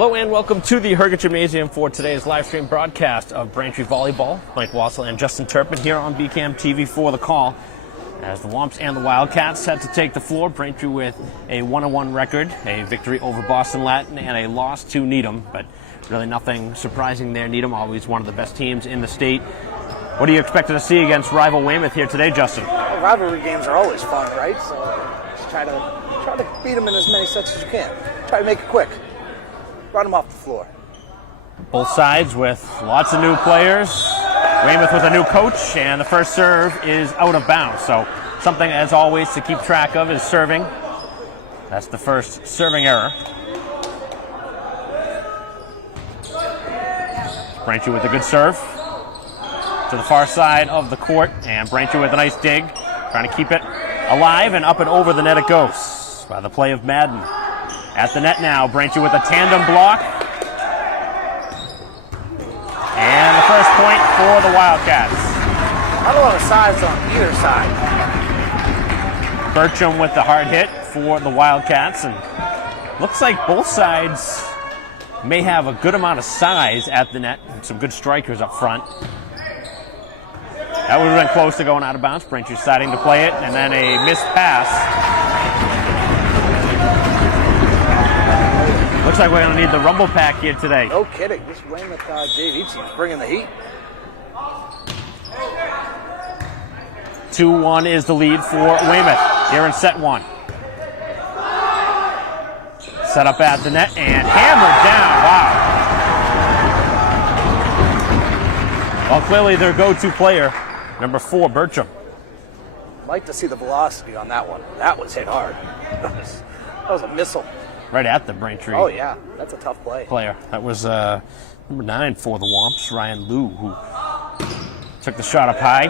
Hello and welcome to the Herget Gymnasium for today's live stream broadcast of Braintree Volleyball. Mike Wassel and Justin Turpin here on BCAM TV for the call. As the Womps and the Wildcats had to take the floor, Braintree with a 1-1 record, a victory over Boston Latin and a loss to Needham. But really nothing surprising there. Needham, always one of the best teams in the state. What are you expecting to see against rival Weymouth here today, Justin? Well, rivalry games are always fun, right? So just try to beat them in as many sets as you can. Try to make it quick. Run them off the floor. Both sides with lots of new players. Weymouth with a new coach, and the first serve is out of bounds. So something, as always, to keep track of is serving. That's the first serving error. Braintree with a good serve to the far side of the court, and Braintree with a nice dig, trying to keep it alive, and up and over the net it goes by the play of Madden. At the net now, Braintree with a tandem block. And the first point for the Wildcats. Not a lot of size on either side. Bertram with the hard hit for the Wildcats. And looks like both sides may have a good amount of size at the net and some good strikers up front. That would have been close to going out of bounds. Braintree deciding to play it, and then a missed pass. Looks like we're going to need the rumble pack here today. No kidding. This Weymouth JV team's bringing the heat. 2-1 is the lead for Weymouth here in set one. Set up at the net and hammered down. Wow. Well, clearly their go-to player, number 4, Bertram. Like to see the velocity on that one. That was hit hard. That was a missile. Right at the Braintree. Oh, yeah. That's a tough play. Player. That was number 9 for the Womps, Ryan Liu, who took the shot up high.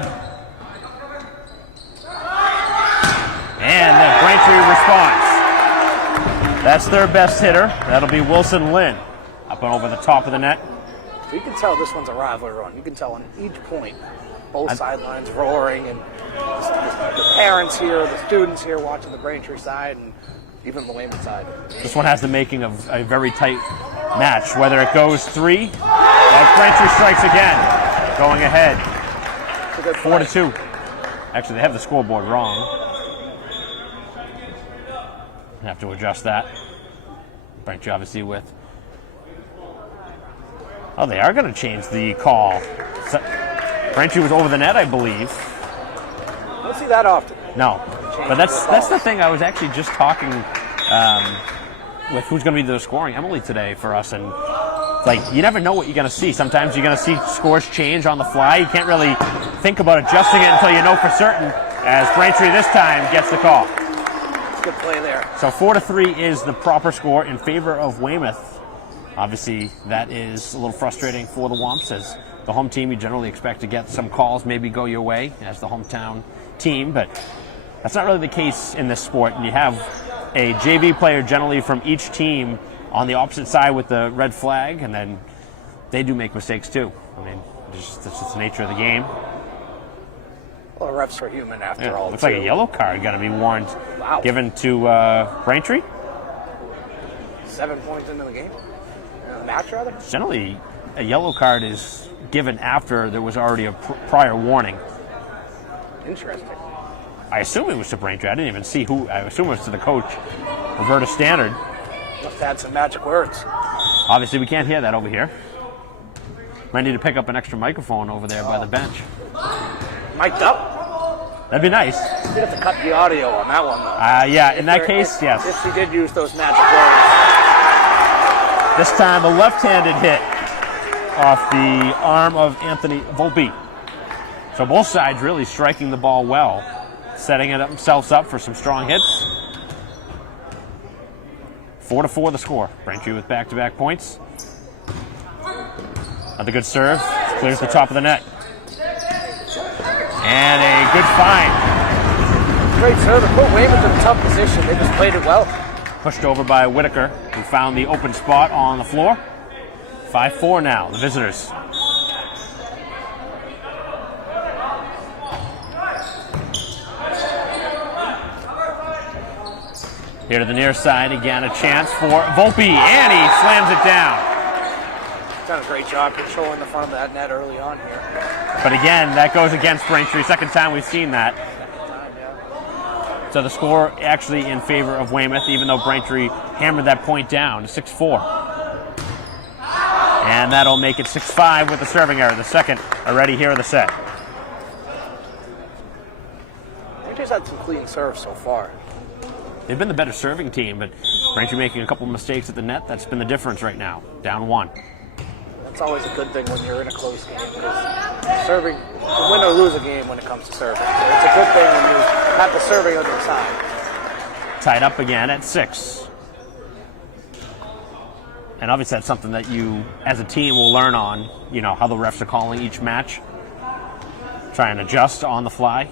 And then Braintree responds. That's their best hitter. That'll be Wilson Lynn up and over the top of the net. So you can tell this one's a rivalry run. You can tell on each point, both sidelines roaring, and the parents here, the students here watching the Braintree side, and even the Weymouth side. This one has the making of a very tight match. Whether it goes 3, Braintree strikes again, going ahead, 4-2. Actually, they have the scoreboard wrong. Have to adjust that. Braintree obviously with. Oh, they are going to change the call. Braintree was over the net, I believe. Don't see that often. No, but that's the thing. I was actually just talking with who's going to be the scoring Emily today for us, and like you never know what you're going to see. Sometimes you're going to see scores change on the fly. You can't really think about adjusting it until you know for certain. As Braintree this time gets the call. Good play there. So 4-3 is the proper score in favor of Weymouth. Obviously, that is a little frustrating for the Womps, as the home team you generally expect to get some calls, maybe go your way as the hometown team, but that's not really the case in this sport. And you have a JV player generally from each team on the opposite side with the red flag, and then they do make mistakes too. I mean, that's just the nature of the game. Well, the refs are human after all. Looks like a yellow card going to be warned, given to Braintree. 7 points into the game? The match, rather? Generally, a yellow card is given after there was already a prior warning. Interesting. I assume it was to Braintree. I didn't even see who. I assume it was to the coach, Roberta Standard. Must have had some magic words. Obviously, we can't hear that over here. Might need to pick up an extra microphone over there by the bench. Mic'd up? That'd be nice. You'd have to cut the audio on that one, though. Yeah, in that case, yes. If he did use those magic words. This time, a left-handed hit off the arm of Anthony Volpe. So both sides really striking the ball well, setting themselves up for some strong hits. 4-4 the score. Braintree with back-to-back points. Another good serve. Clears the top of the net. And a good find. Great serve. It put Weymouth in a tough position. They just played it well. Pushed over by Whitaker, who found the open spot on the floor. 5-4 now, the visitors. Here to the near side, again, a chance for Volpe, and he slams it down. Done a great job controlling the front of that net early on here. But again, that goes against Braintree. Second time we've seen that. So the score actually in favor of Weymouth, even though Braintree hammered that point down to 6-4. And that'll make it 6-5 with the serving error. The second already here in the set. Braintree's had some clean serves so far. They've been the better serving team, but Braintree making a couple of mistakes at the net. That's been the difference right now. Down 1. That's always a good thing when you're in a close game, because serving, you can win or lose a game when it comes to serving. So it's a good thing when you have the serving on your side. Tied up again at 6. And obviously that's something that you, as a team, will learn on, you know, how the refs are calling each match. Try and adjust on the fly.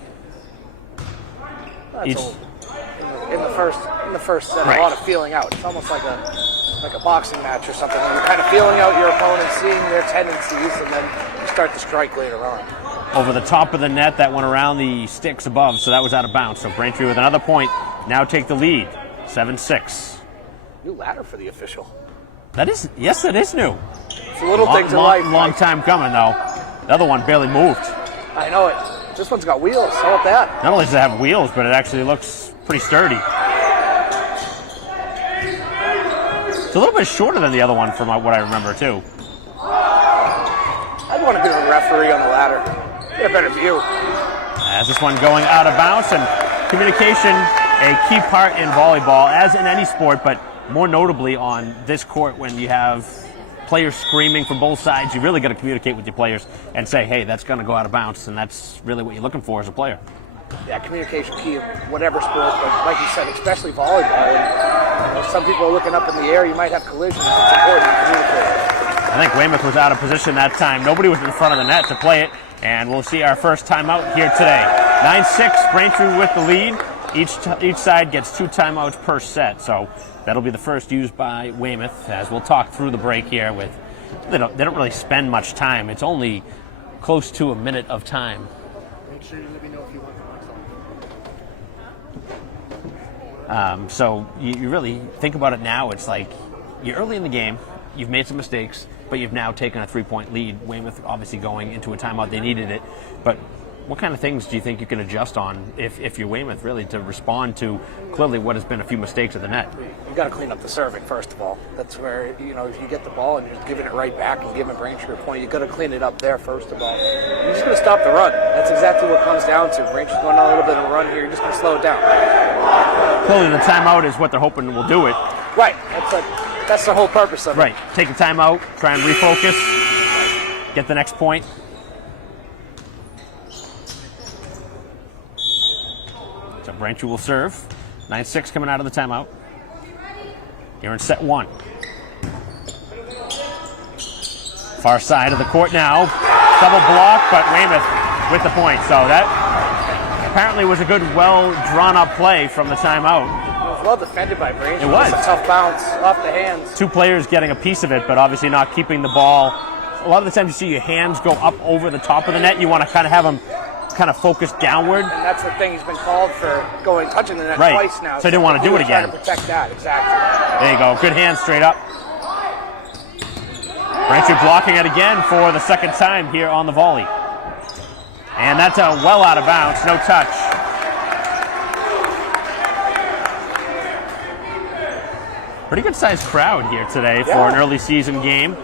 In the first set, right. A lot of feeling out. It's almost like a boxing match or something. You're kind of feeling out your opponent, seeing their tendencies, and then you start to strike later on. Over the top of the net, that went around the sticks above, so that was out of bounds. So Braintree with another point, now take the lead, 7-6. New ladder for the official. That is, yes, that is new. It's little things in life. Long time coming, though. The other one barely moved. I know it. This one's got wheels. How about that? Not only does it have wheels, but it actually looks pretty sturdy. It's a little bit shorter than the other one from what I remember, too. I'd want to be a referee on the ladder. Get a better view. As this one going out of bounds, and communication, a key part in volleyball, as in any sport, but more notably on this court when you have players screaming from both sides. You really got to communicate with your players and say, hey, that's going to go out of bounds, and that's really what you're looking for as a player. Yeah, communication key in whatever sport, but like you said, especially volleyball. And, some people are looking up in the air. You might have collisions. It's important to communicate. I think Weymouth was out of position that time. Nobody was in front of the net to play it, and we'll see our first timeout here today. 9-6, Braintree with the lead. Each side gets 2 timeouts per set, so that'll be the first used by Weymouth, as we'll talk through the break here. They don't really spend much time. It's only close to a minute of time. Make sure you let me know if you want the So you really think about it now. It's like you're early in the game. You've made some mistakes, but you've now taken a 3-point lead. Weymouth obviously going into a timeout. They needed it, but what kind of things do you think you can adjust on if you're Weymouth, really, to respond to clearly what has been a few mistakes at the net? You got to clean up the serving, first of all. That's where, if you get the ball and you're just giving it right back and giving Braintree a point, you got to clean it up there, first of all. You're just going to stop the run. That's exactly what it comes down to. Braintree's going on a little bit of a run here. You're just going to slow it down. Clearly, the timeout is what they're hoping will do it. Right. That's the whole purpose of it. Right. Take a timeout, try and refocus, get the next point. So Braintree will serve. 9-6 coming out of the timeout. Here in set 1. Far side of the court now. Double block, but Weymouth with the point. So that apparently was a good, well drawn up play from the timeout. It was well defended by Braintree. It was. Just a tough bounce off the hands. 2 players getting a piece of it, but obviously not keeping the ball. A lot of the times you see your hands go up over the top of the net. You want to kind of have them kind of focus downward. And that's the thing. He's been called for touching the net twice now. So he didn't want to do it again. Trying to protect that, exactly. There you go. Good hands straight up. Braintree blocking it again for the second time here on the volley. And that's a well out of bounds. No touch. Pretty good sized crowd here today for an early season game.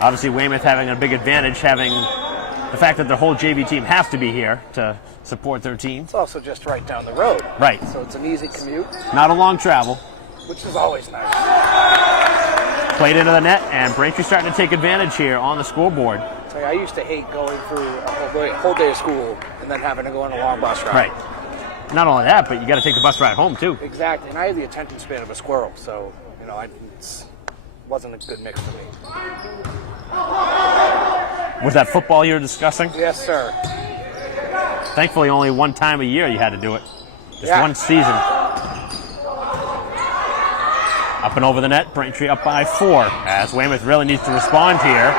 Obviously Weymouth having a big advantage, having the fact that the whole JV team has to be here to support their team. It's also just right down the road. Right. So it's an easy commute. Not a long travel. Which is always nice. Played into the net, and Braintree starting to take advantage here on the scoreboard. So I used to hate going through a whole day of school and then having to go on a long bus ride. Right. Not only that, but you got to take the bus ride home, too. Exactly. And I have the attention span of a squirrel, so, it wasn't a good mix for me. Was that football you were discussing? Yes, sir. Thankfully, only one time a year you had to do it. Just one season. Up and over the net, Braintree up by 4, as Weymouth really needs to respond here.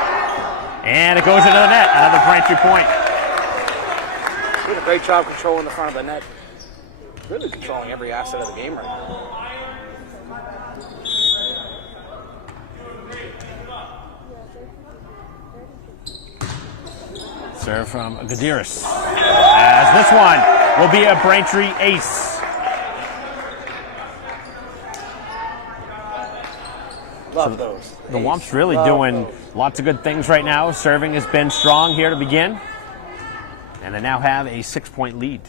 And it goes into the net, another Braintree point. Doing a great job controlling the front of the net. Really controlling every asset of the game right now. Serve from Gadiris. As this one will be a Braintree ace. Love those. The Womps really doing lots of good things right now. Serving has been strong here to begin. And they now have a 6-point lead.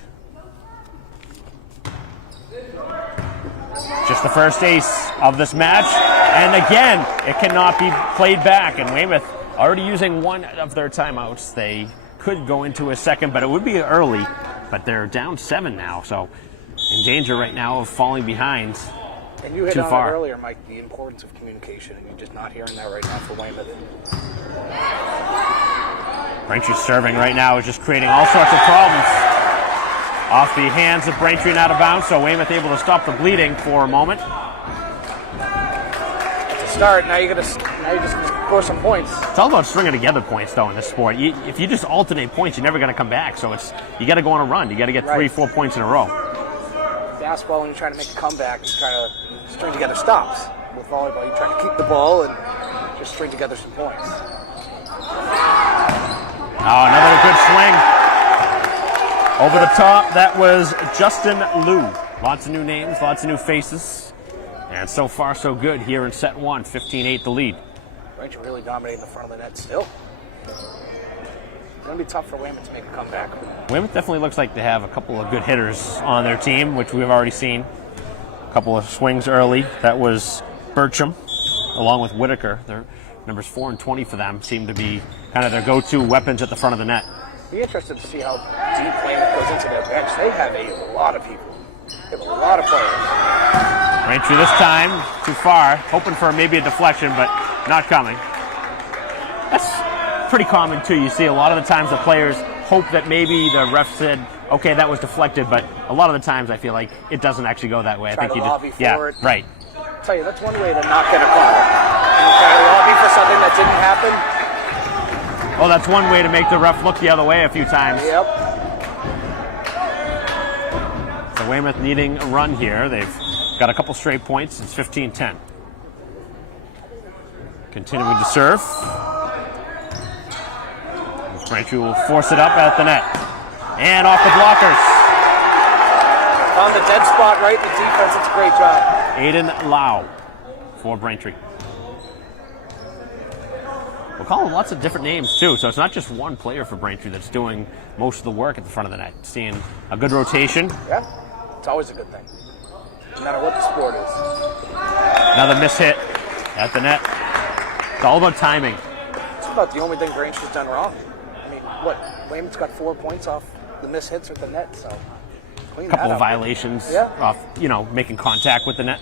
Just the first ace of this match. And again, it cannot be played back. And Weymouth already using one of their timeouts. They could go into a second, but it would be early. But they're down 7 now, so in danger right now of falling behind. And you hit too on far. it earlier, Mike, the importance of communication, and you're just not hearing that right now for Weymouth. Braintree serving right now is just creating all sorts of problems. Off the hands of Braintree and out of bounds, so Weymouth able to stop the bleeding for a moment. It's a start. Now you're just gonna score some points. It's all about stringing together points, though, in this sport. If you just alternate points, you're never going to come back. So you got to go on a run. You got to get 3-4 points in a row. Basketball, when you're trying to make a comeback, you're trying to string together stops. With volleyball, you're trying to keep the ball and just string together some points. Oh, another good swing. Over the top, that was Justin Liu. Lots of new names, lots of new faces. And so far, so good here in set 1, 15-8 the lead. Braintree really dominating the front of the net still. It's going to be tough for Weymouth to make a comeback. Weymouth definitely looks like they have a couple of good hitters on their team, which we've already seen. A couple of swings early. That was Bircham, along with Whitaker. Their numbers 4 and 20 for them seem to be kind of their go-to weapons at the front of the net. Be interested to see how deep Weymouth goes into their bench. They have a lot of people. They have a lot of players. Braintree this time, too far. Hoping for maybe a deflection, but not coming. That's pretty common, too. You see a lot of the times the players hope that maybe the ref said, okay, that was deflected, but a lot of the times I feel like it doesn't actually go that way. Try I think to you lobby just, for yeah, it. right. I'll tell you, that's one way to not get a call. You try to lobby for something that didn't happen. Well, that's one way to make the ref look the other way a few times. Yep. So Weymouth needing a run here. They've got a couple straight points. It's 15-10. Continuing to serve. Braintree will force it up at the net. And off the blockers. Found the dead spot right in the defense. It's a great job. Aiden Lau for Braintree. We're calling lots of different names, too, so it's not just one player for Braintree that's doing most of the work at the front of the net. Seeing a good rotation. Yeah, it's always a good thing, no matter what the sport is. Another miss hit at the net. It's all about timing. It's about the only thing Braintree's done wrong. I mean, what? Weymouth's got 4 points off the miss hits with the net, so clean A couple that of up. violations Yeah. off, making contact with the net.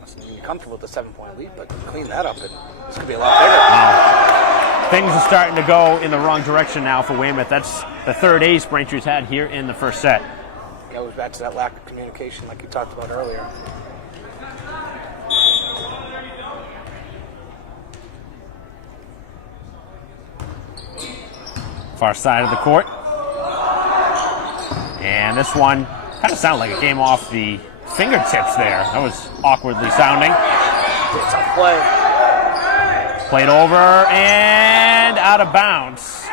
Mustn't be comfortable with the 7-point lead, but clean that up, and this could be a lot bigger. Things are starting to go in the wrong direction now for Weymouth. That's the third ace Braintree's had here in the first set. It goes back to that lack of communication, like you talked about earlier. Far side of the court. And this one kind of sounded like it came off the fingertips there. That was awkwardly sounding. It's a play. Played over and out of bounds.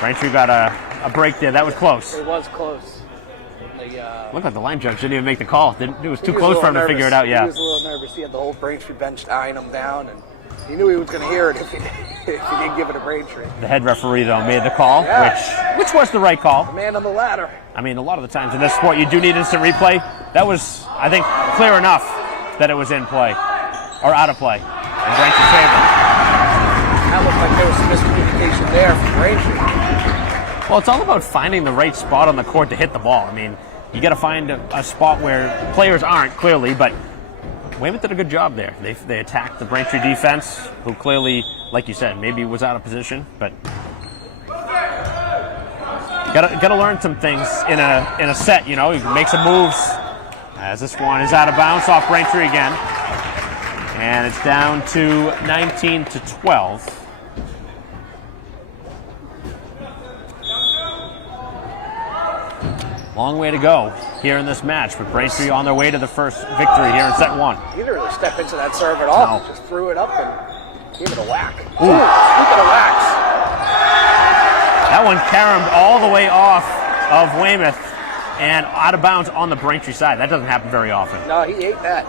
Braintree got a break there. That was close. It was close. Looked like the line judge didn't even make the call. It was too He was close a for him little to figure it out. nervous. Yeah. He was a little nervous. He had the whole Braintree bench eyeing him down, and he knew he was going to hear it if he didn't give it a Braintree. The head referee, though, made the call, Yeah. which was the right call. The man on the ladder. I mean, a lot of the times in this sport, you do need instant replay. That was, I think, clear enough that it was in play or out of play in Braintree's favor. That looked like there was some miscommunication there from Braintree. Well, it's all about finding the right spot on the court to hit the ball. I mean, you got to find a spot where players aren't, clearly, but Weymouth did a good job there. They attacked the Braintree defense, who clearly, like you said, maybe was out of position, but got to learn some things in a set. You can make some moves. As this one is out of bounds off Braintree again, and it's down to 19-12. Long way to go here in this match, but Braintree on their way to the first victory here in set 1. He didn't really step into that serve at all. No. Just threw it up and gave it a whack. Ooh. Speaking of whacks, That one caromed all the way off of Weymouth and out of bounds on the Braintree side. That doesn't happen very often. No, he ate that.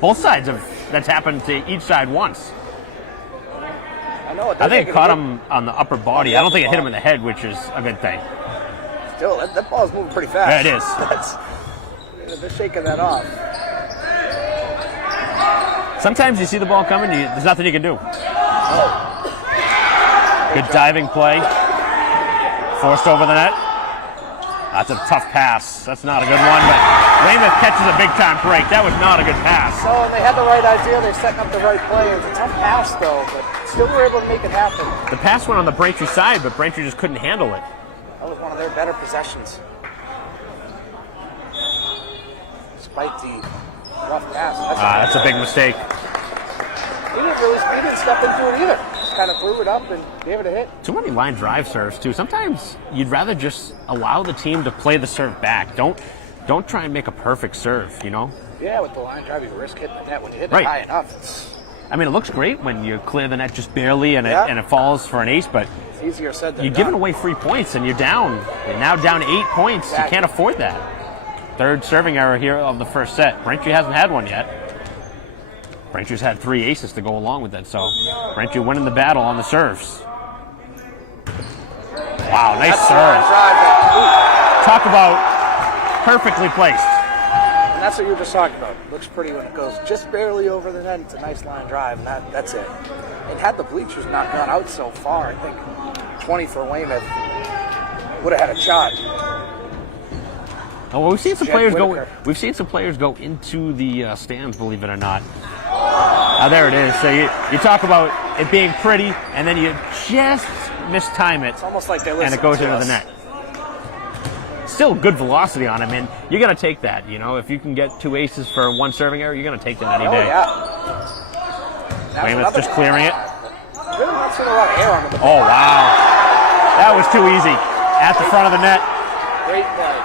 Both sides that's happened to each side once. I know. I think it caught him on the upper body. I don't think it hit him in the head, which is a good thing. Still, that ball's moving pretty fast. Yeah, it is. They're shaking that off. Sometimes you see the ball coming, there's nothing you can do. Oh. Good diving play. Forced over the net. That's a tough pass. That's not a good one, but Weymouth catches a big-time break. That was not a good pass. So, and they had the right idea. They're setting up the right play. It was a tough pass, though, but still were able to make it happen. The pass went on the Braintree side, but Braintree just couldn't handle it. That was one of their better possessions. Despite the rough pass. That's a big mistake. He didn't step into it either. Just kind of threw it up and gave it a hit. Too many line drive serves, too. Sometimes you'd rather just allow the team to play the serve back. Don't try and make a perfect serve, you know? Yeah, with the line drive, you risk hitting the net. When you hit it high enough, I mean, it looks great when you clear the net just barely and it falls for an ace, but it's easier said than you're giving away 3 points and you're down. You're now down 8 points. Exactly. You can't afford that. Third serving error here of the first set. Braintree hasn't had one yet. Braintree's had 3 aces to go along with that, so Braintree winning the battle on the serves. Wow, nice serve. Talk about perfectly placed. And that's what you were just talking about. Looks pretty when it goes just barely over the net. It's a nice line drive, and that's it. And had the bleachers not gone out so far, I think 20 for Weymouth would have had a shot. Oh, well, we've seen some players go. We've seen some players go into the stands, believe it or not. There it is. So you talk about it being pretty, and then you just mistime it. It's almost like they listen and it goes to into us. the net. Still good velocity on him, and you're going to take that. You know, if you can get 2 aces for 1 serving error, you're going to take that any day. Yeah. Weymouth just clearing it. Really not seeing a lot of air on the ball. Oh, wow. That was too easy. At the front of the net. Great play.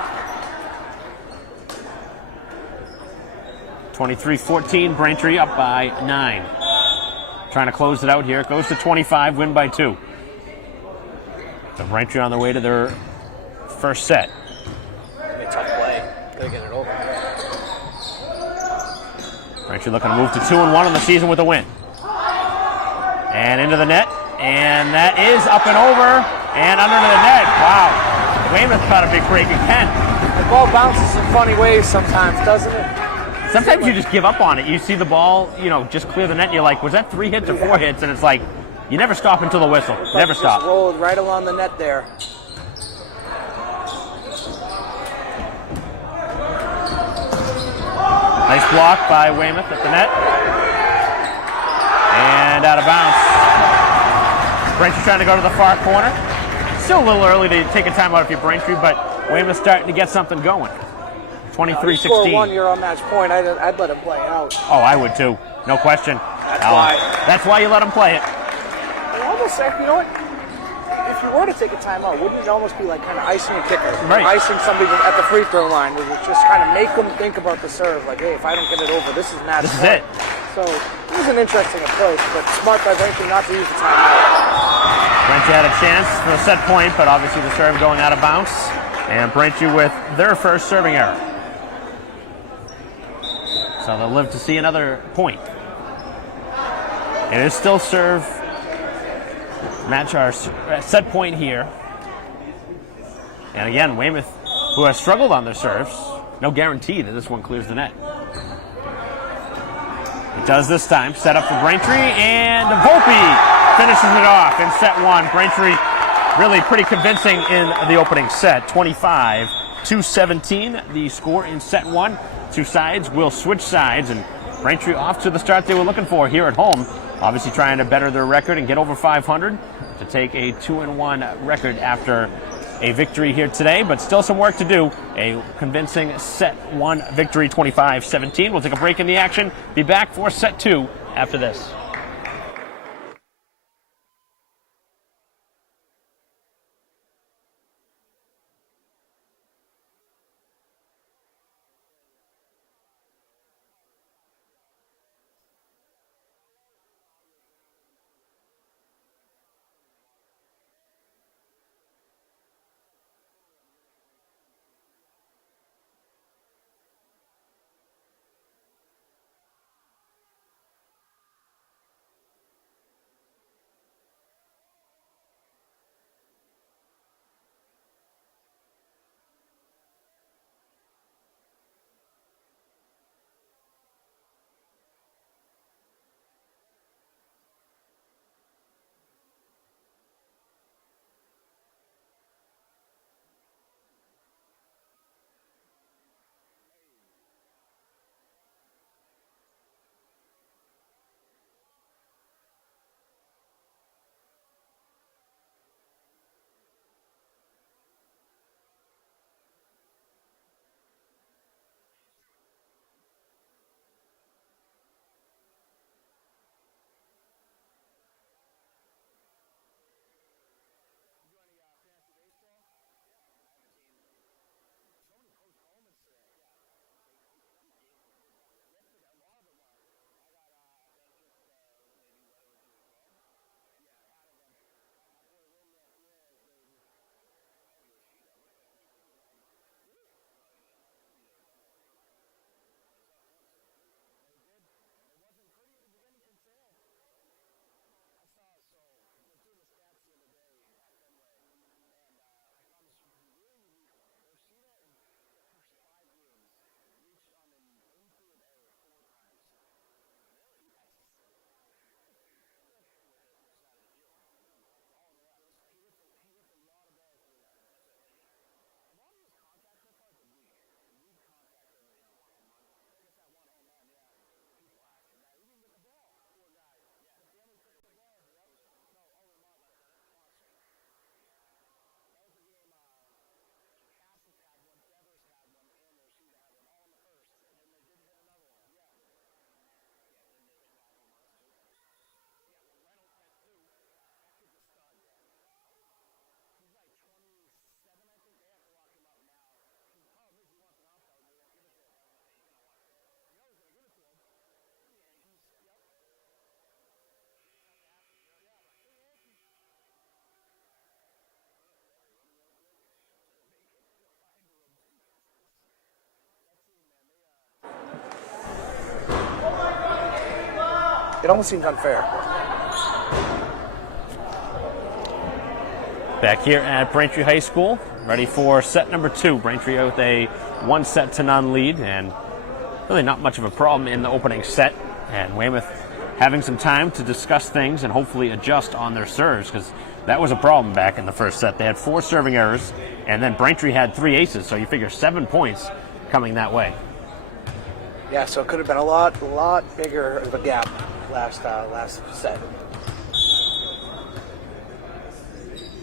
23-14, Braintree up by 9. Trying to close it out here. It goes to 25, win by 2. So Braintree on their way to their first set. A tough play. Gotta get it over. Braintree looking to move to 2-1 on the season with a win. And into the net. And that is up and over and under the net. Wow. Weymouth caught a big break again. The ball bounces in funny ways sometimes, doesn't it? Sometimes you just give up on it. You see the ball, just clear the net, and you're like, was that 3 hits or 4 hits? And it's like, you never stop until the whistle. Never stop. Just rolled right along the net there. Nice block by Weymouth at the net. And out of bounds. Braintree trying to go to the far corner. Still a little early to take a timeout if you're Braintree, but Weymouth starting to get something going. 23-16. Score 1, you're on match point. I'd let him play out. Oh, I would too. No question. That's why you let him play it. And almost, you know what? If you were to take a timeout, wouldn't it almost be like kind of icing a kicker? Right. Icing somebody at the free throw line, where you just kind of make them think about the serve. Like, hey, if I don't get it over, this is match point. This is it. So it was an interesting approach, but smart by Braintree not to use the timeout. Braintree had a chance for a set point, but obviously the serve going out of bounds. And Braintree with their first serving error. So they'll live to see another point. It is still serve match our set point here. And again, Weymouth, who has struggled on their serves, no guarantee that this one clears the net. It does this time. Set up for Braintree, and Volpe finishes it off in set 1. Braintree really pretty convincing in the opening set. 25-17, the score in set 1. 2 sides will switch sides, and Braintree off to the start they were looking for here at home. Obviously trying to better their record and get over 500 to take a 2-1 record after a victory here today, but still some work to do. A convincing set 1 victory, 25-17. We'll take a break in the action. Be back for set 2 after this. It almost seems unfair. Back here at Braintree High School, ready for set number 2. Braintree with a 1-0 lead, and really not much of a problem in the opening set. And Weymouth having some time to discuss things and hopefully adjust on their serves, because that was a problem back in the first set. They had 4 serving errors, and then Braintree had 3 aces, so you figure 7 points coming that way. Yeah, so it could have been a lot bigger of a gap last set.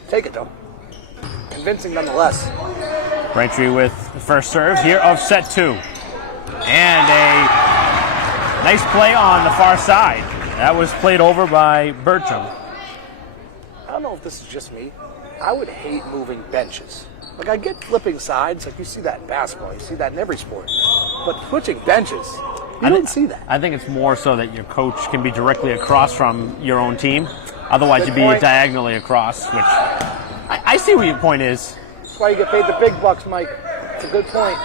Take it, though. Convincing nonetheless. Braintree with the first serve here of set 2. And a nice play on the far side. That was played over by Bertram. I don't know if this is just me. I would hate moving benches. Like, I get flipping sides. Like, you see that in basketball. You see that in every sport. But switching benches, you don't see that. I think it's more so that your coach can be directly across from your own team. Otherwise, Good you'd be point. diagonally across, which I see what your point is. That's why you get paid the big bucks, Mike. It's a good point.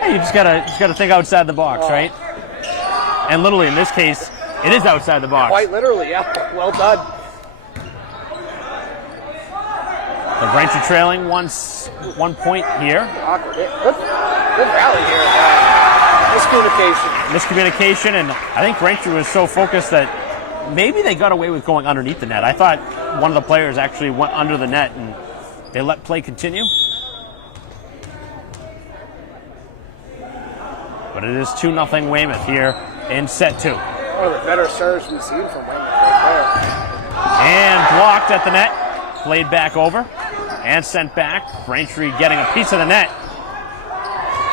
Hey, you just gotta think outside the box, right? And literally, in this case, it is outside the box. Quite literally, yeah. Well done. The Braintree trailing 1 point here. Awkward. Good rally here. Miscommunication, and I think Braintree was so focused that maybe they got away with going underneath the net. I thought one of the players actually went under the net, and they let play continue. But it is 2-0 Weymouth here in set 2. One of the better serves we've seen from Weymouth right And blocked at the net. Played back over and sent back. Braintree getting a piece of the net.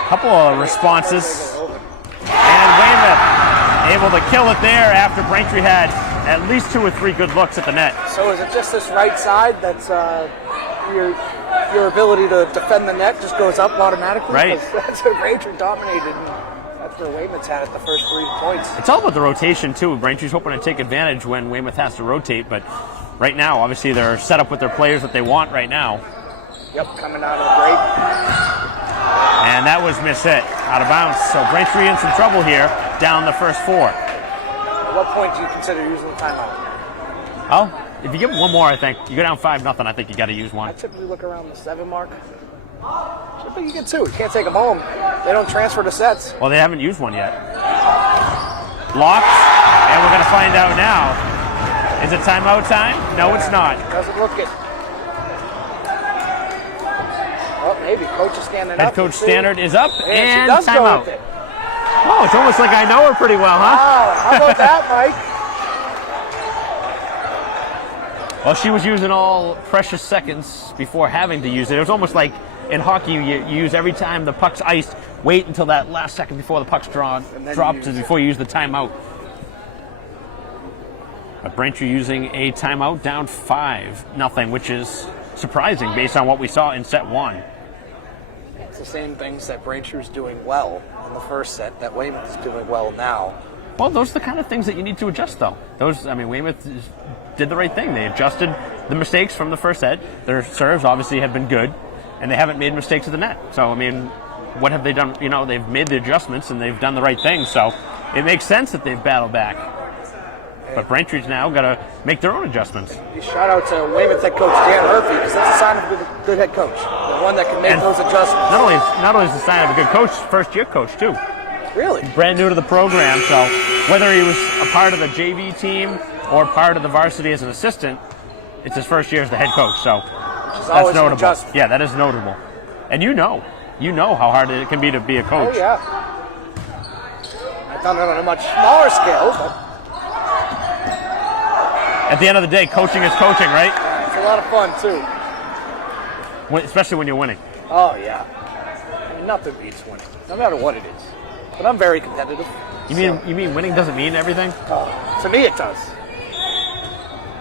Couple of responses. And Weymouth able to kill it there after Braintree had at least 2 or 3 good looks at the net. So is it just this right side that's your ability to defend the net just goes up automatically? Right. That's where Braintree dominated. And that's where Weymouth's had it the first 3 points. It's all about the rotation, too. Braintree's hoping to take advantage when Weymouth has to rotate, but right now, obviously, they're set up with their players that they want right now. Yep, coming out of the break. And that was mishit, out of bounds. So Braintree in some trouble here, down the first 4. At what point do you consider using the timeout? Oh, if you give one more, I think, you go down 5-0, I think you got to use one. I typically look around the 7 mark. Typically you get 2. You can't take them home. They don't transfer to sets. Well, they haven't used one yet. Blocked, and we're going to find out now. Is it timeout time? No, it's not. Doesn't look it. Oh, maybe. Coach is standing up. Head coach Standard is up, Yeah, and she does go timeout. with it. Oh, it's almost like I know her pretty well, huh? Wow, how about that, Mike? Well, she was using all precious seconds before having to use it. It was almost like in hockey, you use every time the puck's iced, wait until that last second before the puck's dropped before you use the timeout. But Braintree using a timeout down 5-0, which is surprising based on what we saw in set 1. It's the same things that Braintree was doing well in the first set that Weymouth is doing well now. Well, those are the kind of things that you need to adjust, though. Weymouth did the right thing. They adjusted the mistakes from the first set. Their serves obviously have been good, and they haven't made mistakes at the net. So, what have they done? They've made the adjustments, and they've done the right thing. So, it makes sense that they've battled back. But Braintree's now got to make their own adjustments. Shout out to Weymouth head coach Dan Murphy, because that's a sign of a good head coach. The one that can make those adjustments. Not only is it a sign of a good coach, first-year coach, too. Really? Brand new to the program, so whether he was a part of the JV team or part of the varsity as an assistant, it's his first year as the head coach, so that's notable. Yeah, that is notable. And you know how hard it can be to be a coach. Oh, yeah. I've done it on a much smaller scale, but at the end of the day, coaching is coaching, right? yeah, it's a lot of fun, too. Especially when you're winning. Oh, yeah. Nothing beats winning, no matter what it is. But I'm very competitive. You mean winning doesn't mean everything? To me, it does.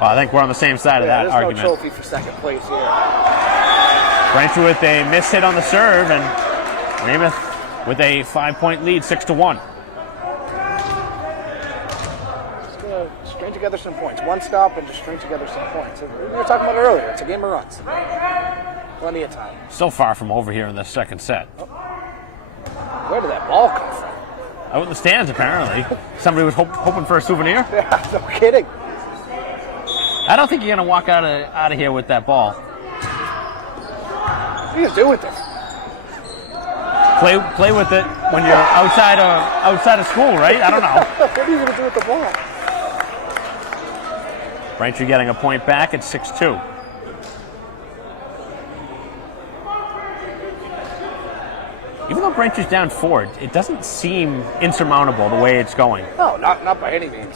Well, I think we're on the same side of that argument. There's no trophy for second place here. Braintree with a miss hit on the serve, and Weymouth with a 5-point lead, 6-1. Just gonna string together some points. One stop and just string together some points. We were talking about it earlier. It's a game of runs. Plenty of time. Still far from over here in the second set. Where did that ball come from? Out in the stands, apparently. Somebody was hoping for a souvenir. Yeah, no kidding. I don't think you're going to walk out of here with that ball. What are you going to do with it? Play with it when you're outside of school, right? I don't know. What are you going to do with the ball? Braintree getting a point back at 6-2. Even though Braintree's down 4, it doesn't seem insurmountable the way it's going. No, not by any means.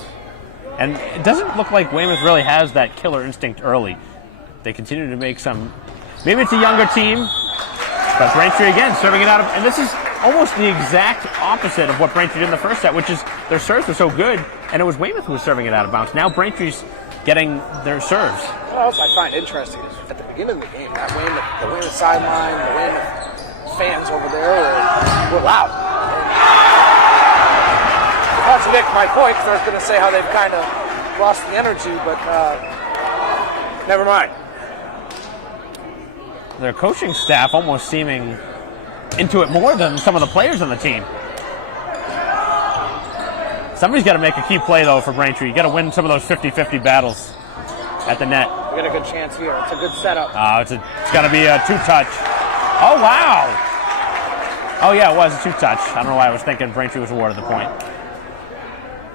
And it doesn't look like Weymouth really has that killer instinct early. They continue to make some... Maybe it's a younger team, but Braintree again serving it out of... And this is almost the exact opposite of what Braintree did in the first set, which is their serves were so good, and it was Weymouth who was serving it out of bounds. Now Braintree's getting their serves. What else I find interesting is at the beginning of the game, that the Weymouth sideline, the Weymouth fans over there were loud. To contradict my point, because I was going to say how they've kind of lost the energy, but never mind. Their coaching staff almost seeming into it more than some of the players on the team. Somebody's got to make a key play, though, for Braintree. You got to win some of those 50-50 battles at the net. We got a good chance here. It's a good setup. It's got to be a two-touch. Oh, wow. Oh, yeah, it was a two-touch. I don't know why I was thinking Braintree was awarded the point.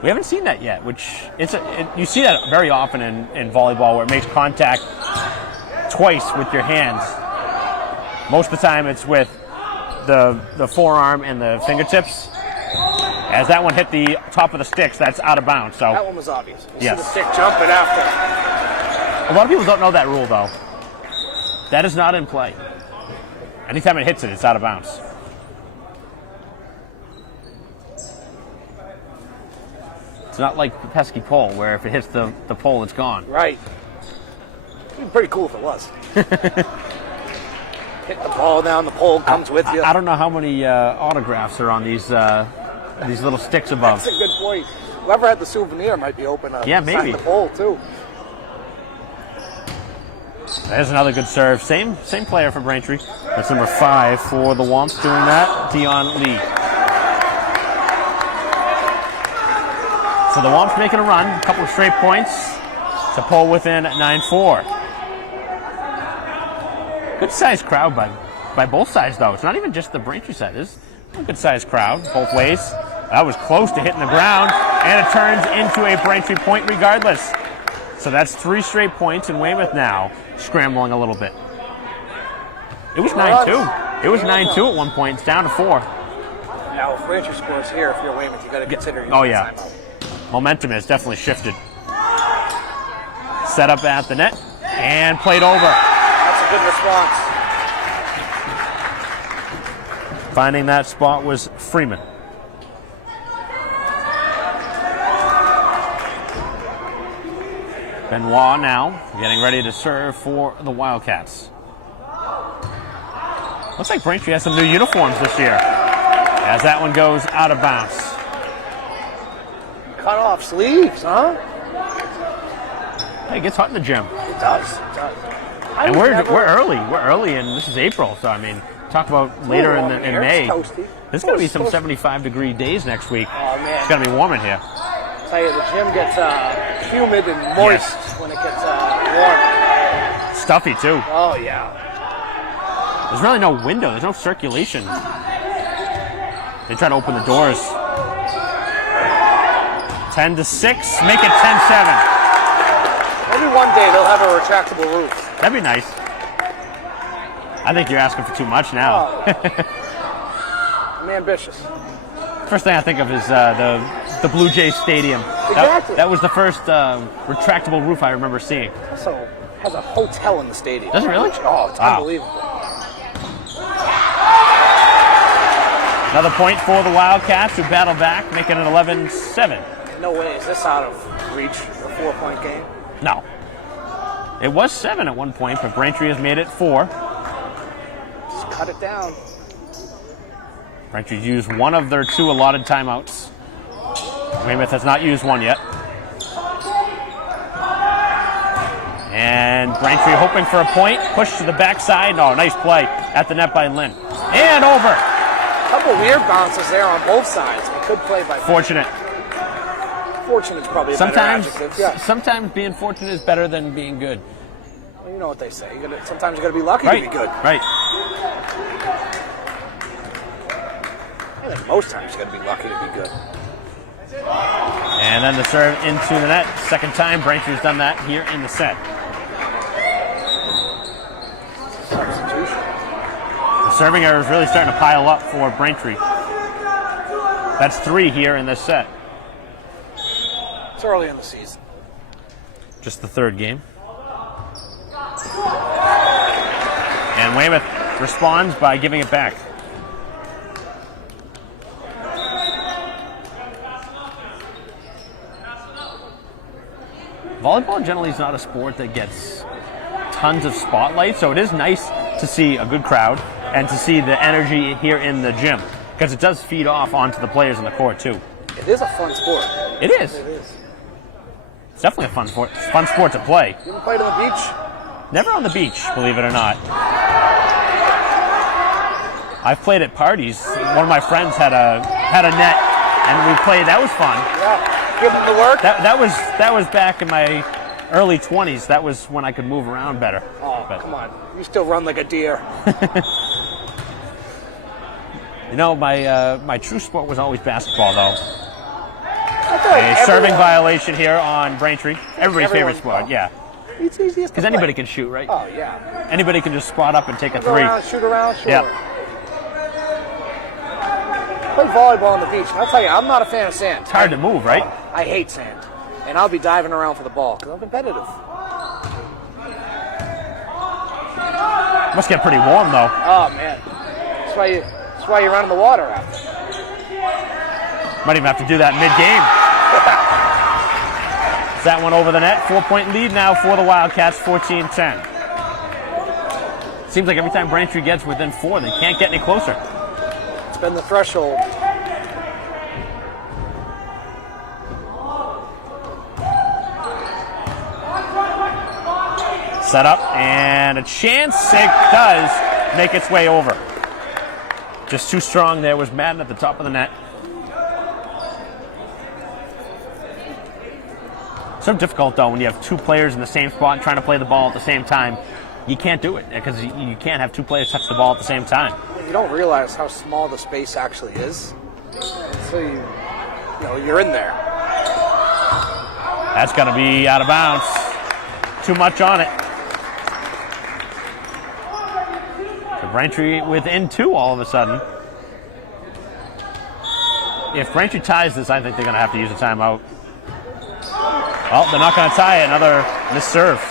We haven't seen that yet, which you see that very often in volleyball, where it makes contact twice with your hands. Most of the time it's with the forearm and the fingertips. As that one hit the top of the sticks, that's out of bounds. So that one was obvious. You yes. see the stick jumping after. A lot of people don't know that rule, though. That is not in play. Anytime it hits it, it's out of bounds. It's not like the pesky pole, where if it hits the pole, it's gone. Right. It'd be pretty cool if it was. Hit the ball down, the pole comes with you. I don't know how many autographs are on these little sticks above. That's a good point. Whoever had the souvenir might be open to maybe. sign the pole, too. There's another good serve. Same player for Braintree. That's number 5 for the Womps doing that, Dion Lee. So the Womps making a run, a couple of straight points to pull within 9-4. Good sized crowd by both sides, though. It's not even just the Braintree side. There's a good sized crowd both ways. That was close to hitting the ground, and it turns into a Braintree point regardless. So that's 3 straight points, and Weymouth now scrambling a little bit. It was 9-2. It was 9-2 at one point. It's down to 4. Now, if Braintree scores here, if you're Weymouth, you got to consider using timeout. Momentum has definitely shifted. Set up at the net and played over. That's a good response. Finding that spot was Freeman. Benoit now getting ready to serve for the Wildcats. Looks like Braintree has some new uniforms this year, as that one goes out of bounds. Cut off sleeves, huh? Hey, it gets hot in the gym. It does. It does. And we're early. We're early, and this is April, so I mean, talk about later in May. There's going to be some 75-degree days next week. Oh man, it's going to be warm in here. I tell you, the gym gets humid and moist when it gets warm. Stuffy too. Oh yeah. There's really no window. There's no circulation. They try to open the doors. 10-6. Make it 10-7. Maybe one day they'll have a retractable roof. That'd be nice. I think you're asking for too much now. I'm ambitious. First thing I think of is the Blue Jays Stadium. Exactly. That was the first retractable roof I remember seeing. Also has a hotel in the stadium. Does it really? Oh, it's unbelievable. Another point for the Wildcats, who battle back, making it 11-7. No way is this out of reach, a 4-point game. No. It was 7 at one point, but Braintree has made it 4. Just cut it down. Braintree's used one of their 2 allotted timeouts. Weymouth has not used one yet. And Braintree hoping for a point. Push to the backside. No, nice play at the net by Lynn. And over. couple weird bounces there on both sides. We could play by Fortunate. Fortunate is probably a better adjective. Yeah. Sometimes being fortunate is better than being good. Well, you know what they say. Sometimes you got to be lucky Right. to be good. Right. I think most times you got to be lucky to be good. And then the serve into the net. Second time Braintree's done that here in the set. Substitution. The serving error is really starting to pile up for Braintree. That's 3 here in this set. It's early in the season. Just the third game. And Weymouth responds by giving it back. Volleyball generally is not a sport that gets tons of spotlight, so it is nice to see a good crowd and to see the energy here in the gym, because it does feed off onto the players on the court too. It is a fun sport. It is. It is. It's definitely a fun sport to play. You ever played on the beach? Never on the beach, believe it or not. I've played at parties. One of my friends had a net, and we played. That was fun. Yeah. Give them the work. That was back in my early 20s. That was when I could move around better. Oh, But, come on. You still run like a deer. you know, my true sport was always basketball, though. I feel like A serving everyone- violation here on Braintree. Everybody's favorite sport, oh. yeah. It's easiest Because anybody can shoot, right? Oh, yeah. Anybody can just spot up and take a Go 3. around, shoot around, sure. Yep. Play volleyball on the beach. And I'll tell you, I'm not a fan of sand. It's hard to move, right? I hate sand. And I'll be diving around for the ball because I'm competitive. Must get pretty warm, though. Oh, man. That's why you run in the water out. Might even have to do that mid-game. That one over the net. 4-point lead now for the Wildcats, 14-10. Seems like every time Braintree gets within 4, they can't get any closer. It's been the threshold. Set up, and a chance. It does make its way over. Just too strong there was Madden at the top of the net. So difficult, though, when you have 2 players in the same spot trying to play the ball at the same time. You can't do it because you can't have 2 players touch the ball at the same time. You don't realize how small the space actually is. So you're in there. That's going to be out of bounds. Too much on it. So Braintree within 2 all of a sudden. If Braintree ties this, I think they're going to have to use a timeout. Oh, they're not going to tie it. Another missed serve.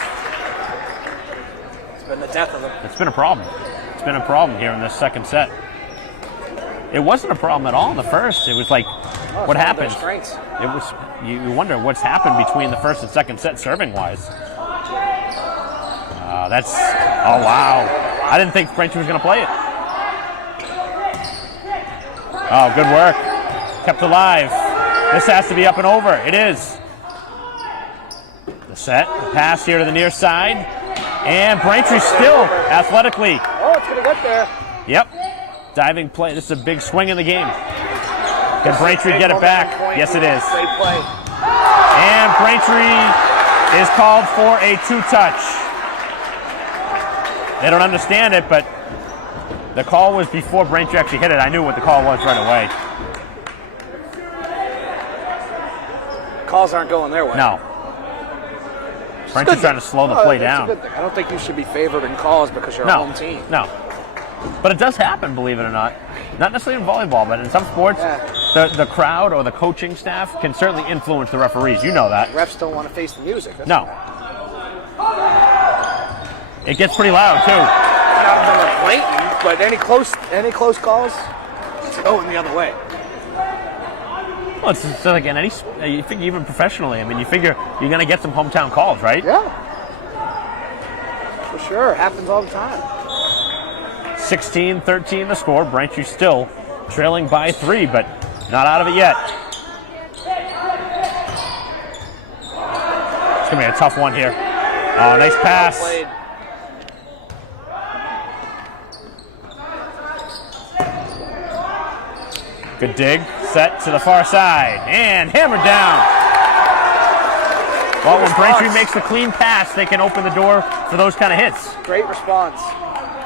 It's been the death of them. It's been a problem. It's been a problem here in this second set. It wasn't a problem at all in the first. It was like, what happened? It was. You wonder what's happened between the first and second set serving wise. That's. Oh wow! I didn't think Braintree was going to play it. Oh, good work. Kept alive. This has to be up and over. It is. The set, the pass here to the near side, and Braintree still athletically. Oh, it's going to get there. Yep. Diving play. This is a big swing in the game. Can Braintree get it back? Yes, it is. They play. And Braintree is called for a 2-touch. They don't understand it, but the call was before Braintree actually hit it. I knew what the call was right away. Calls aren't going their way. No. Braintree's trying to slow the play down. That's a good thing. I don't think you should be favored in calls because you're a home team. No. But it does happen, believe it or not. Not necessarily in volleyball, but in some sports, the crowd or the coaching staff can certainly influence the referees. You know that. Refs don't want to face the music. No. It gets pretty loud, too. Not of them are blatant, but any close calls, it's going the other way. Well, it's like in any, you figure even professionally, I mean, you figure you're going to get some hometown calls, right? Yeah. For sure. It happens all the time. 16-13 the score. Braintree still trailing by 3, but not out of it yet. It's going to be a tough one here. Oh, nice pass. Well played. Good dig, set to the far side, and hammered down. Well, when Braintree makes the clean pass, they can open the door for those kind of hits. Great response.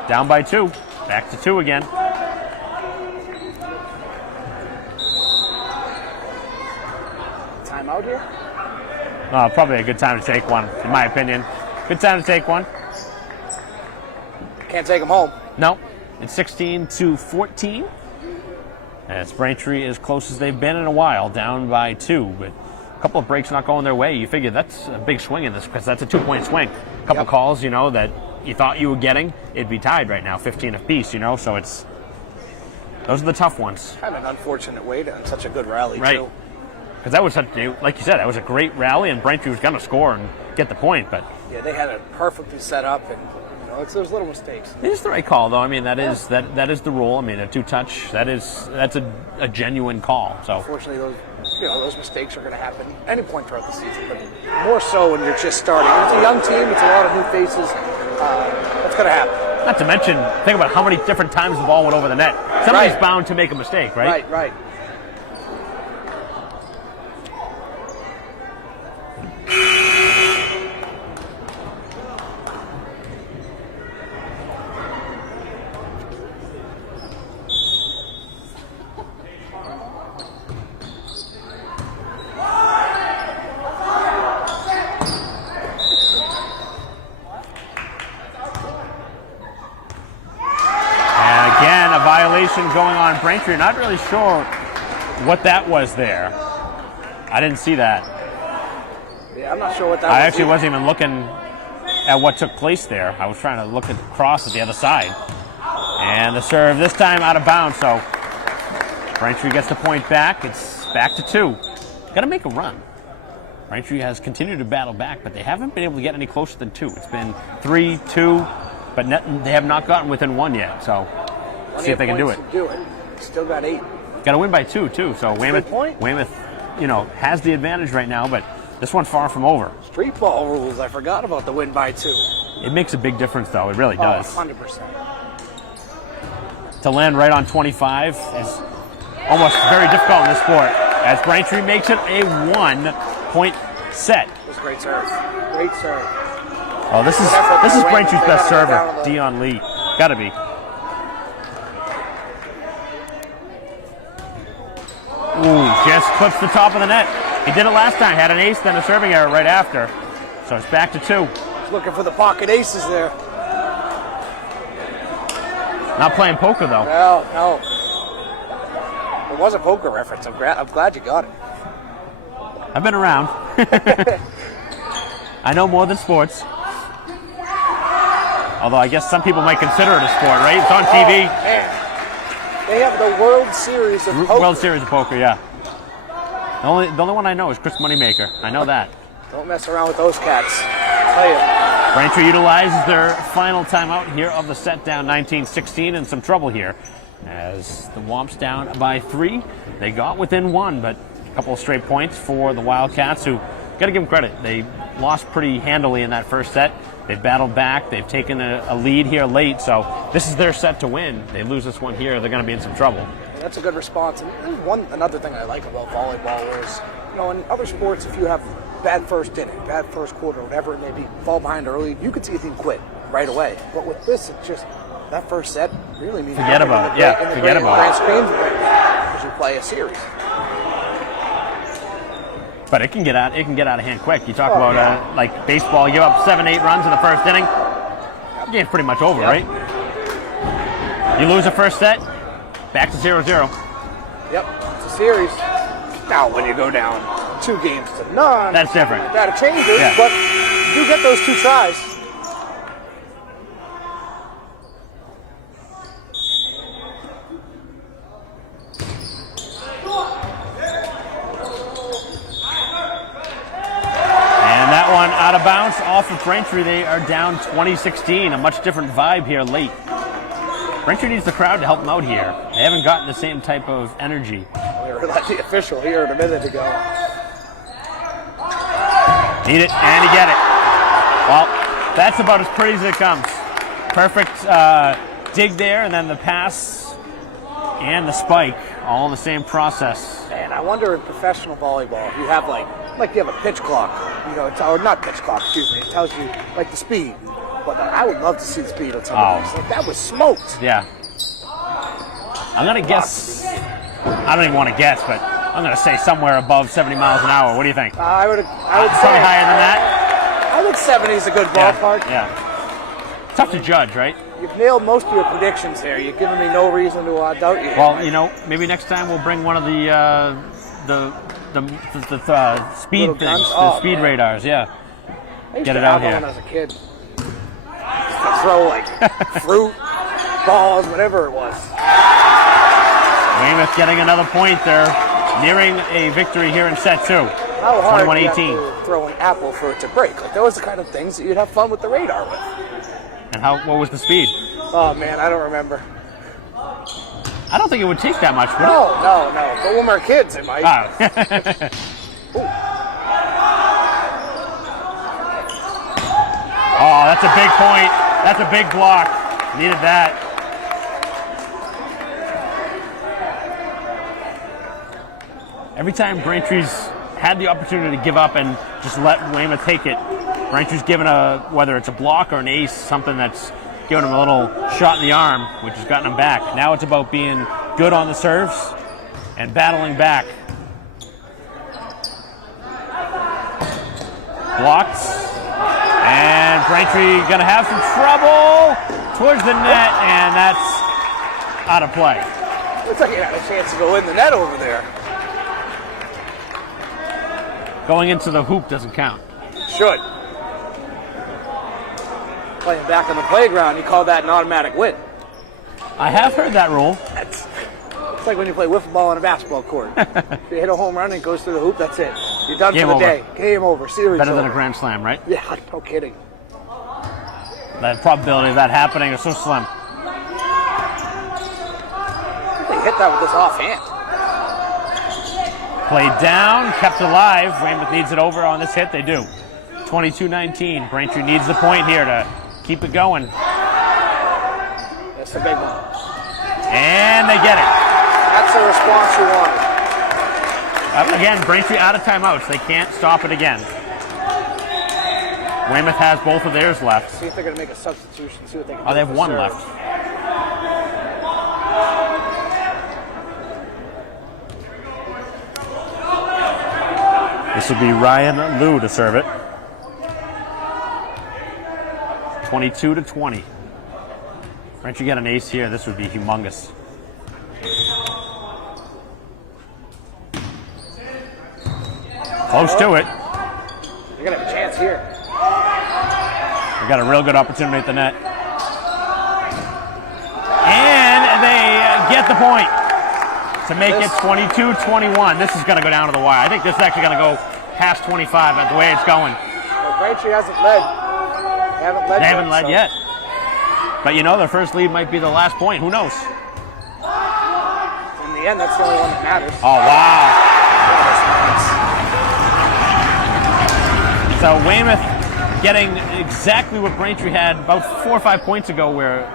Down by 2, back to 2 again. Timeout here? Probably a good time to take one, in my opinion. Good time to take one. Can't take them home. No, it's 16-14. As Braintree as close as they've been in a while, down by 2. But a couple of breaks not going their way. You figure that's a big swing in this because that's a 2-point swing. A couple calls, that you thought you were getting, it'd be tied right now, 15 apiece, So it's those are the tough ones. Kind of an unfortunate way to end such a good rally, right. too. Because that was like you said, that was a great rally, and Braintree was going to score and get the point, but yeah, they had it perfectly set up, and it's those little mistakes. It is the right call, though. I mean, that is the rule. I mean, a 2-touch, that's a genuine call. So unfortunately, those mistakes are going to happen any point throughout the season, but more so when you're just starting. It's a young team. It's a lot of new faces. That's going to happen. Not to mention, think about how many different times the ball went over the net. Somebody's bound to make a mistake, right? Right. Going on Braintree. Not really sure what that was there. I didn't see that. Yeah, I'm not sure what that was. I actually wasn't even looking at what took place there. I was trying to look at the cross at the other side. And the serve this time out of bounds, so Braintree gets the point back. It's back to 2. Got to make a run. Braintree has continued to battle back, but they haven't been able to get any closer than 2. It's been 3, 2, but they have not gotten within 1 yet, so see if they can do it. Still got 8. Got to win by 2 too. So Weymouth, has the advantage right now, but this one's far from over. Street ball rules. I forgot about the win by 2. It makes a big difference, though. It really does. 100%. To land right on 25 is almost very difficult in this sport. As Braintree makes it a 1-point set. It was a great serve. Great serve. Oh, this is Braintree's best server, Dion Lee. Got to be. Ooh, just clips the top of the net. He did it last time. Had an ace, then a serving error right after. So it's back to 2. He's looking for the pocket aces there. Not playing poker, though. No. It was a poker reference. I'm glad you got it. I've been around. I know more than sports. Although I guess some people might consider it a sport, right? It's on TV. Man. They have the World Series of Poker. World Series of Poker, yeah. The only one I know is Chris Moneymaker. I know that. Don't mess around with those cats. I'll tell you. Braintree utilizes their final timeout here of the set, down 19-16, and some trouble here. As the Womps down by 3. They got within 1, but a couple of straight points for the Wildcats, who, got to give them credit. They lost pretty handily in that first set. They've battled back. They've taken a lead here late, so this is their set to win. They lose this one here, they're going to be in some trouble. And that's a good response. And another thing I like about volleyball is, in other sports, if you have bad first inning, bad first quarter, whatever it may be, fall behind early, you could see a team quit right away. But with this, it's just that first set really means forget about it. Yeah, forget about it. Because you play a series. But it can get out of hand quick. You talk about like baseball, you give up 7-8 runs in the first inning, the game's pretty much over, right? You lose the first set, back to 0-0. Yep, it's a series. Now when you go down 2-0, that's different. That changes, but you do get those 2 tries. Out of bounds off of Braintree. They are down 20-16. A much different vibe here late. Braintree needs the crowd to help them out here. They haven't gotten the same type of energy. We were like the official here a minute ago. Need it, and you get it. Well, that's about as pretty as it comes. Perfect dig there, and then the pass and the spike, all in the same process. And I wonder in professional volleyball, you have like you have a pitch clock, you know, or not pitch clock, excuse me. It tells you like the speed. But I would love to see the speed of some of these. Like, that was smoked. Yeah. I'm gonna guess. I don't even want to guess, but I'm gonna say somewhere above 70 miles an hour. What do you think? I would say probably higher than that. I think 70 is a good ballpark. Yeah. Tough to judge, right? You've nailed most of your predictions there. You've given me no reason to doubt you. Well, you know, maybe next time we'll bring one of the speed Little things, guns? the speed radars. Yeah. I used Get to it out have here. one as a kid. Just to throw like fruit, balls, whatever it was. Weymouth getting another point there, nearing a victory here in set 2. How hard do you have 21-18. to throw an apple for it to break? Like, those are the kind of things that you'd have fun with the radar with. And what was the speed? Oh man, I don't remember. I don't think it would take that much, would it? No. But when we're kids, it might. Oh. Oh, that's a big point. That's a big block. Needed that. Every time Braintree's had the opportunity to give up and just let Weymouth take it, Braintree's given whether it's a block or an ace, something that's given him a little shot in the arm, which has gotten him back. Now it's about being good on the serves and battling back. Blocked. And Braintree going to have some trouble towards the net, and that's out of play. Looks like he had a chance to go in the net over there. Going into the hoop doesn't count. Should. Playing back on the playground, you call that an automatic win. I have heard that rule. It's like when you play wiffle ball on a basketball court. If you hit a home run and it goes through the hoop, that's it. You're done Game for the over. day. Game over. Series Better over. than a grand slam, right? Yeah, no kidding. The probability of that happening is so slim. They hit that with this offhand. Played down, kept alive. Weymouth needs it over on this hit. They do. 22-19. Braintree needs the point here to keep it going. That's the big one. And they get it. That's the response you wanted. Again, Braintree out of timeouts. They can't stop it again. Weymouth has both of theirs left. See if they're going to make a substitution. See what they can do. Oh, they have for one serve. left. This would be Ryan Liu to serve it. 22-20. Braintree get an ace here. This would be humongous. Close to it. You're going to have a chance here. We got a real good opportunity at the net. And they get the point to make it 22-21. This is going to go down to the wire. I think this is actually going to go past 25 the way it's going. Well, Braintree hasn't led. They haven't led yet. But you know, their first lead might be the last point. Who knows? In the end, that's the only one that matters. Oh, wow. So Weymouth getting exactly what Braintree had about 4 or 5 points ago, where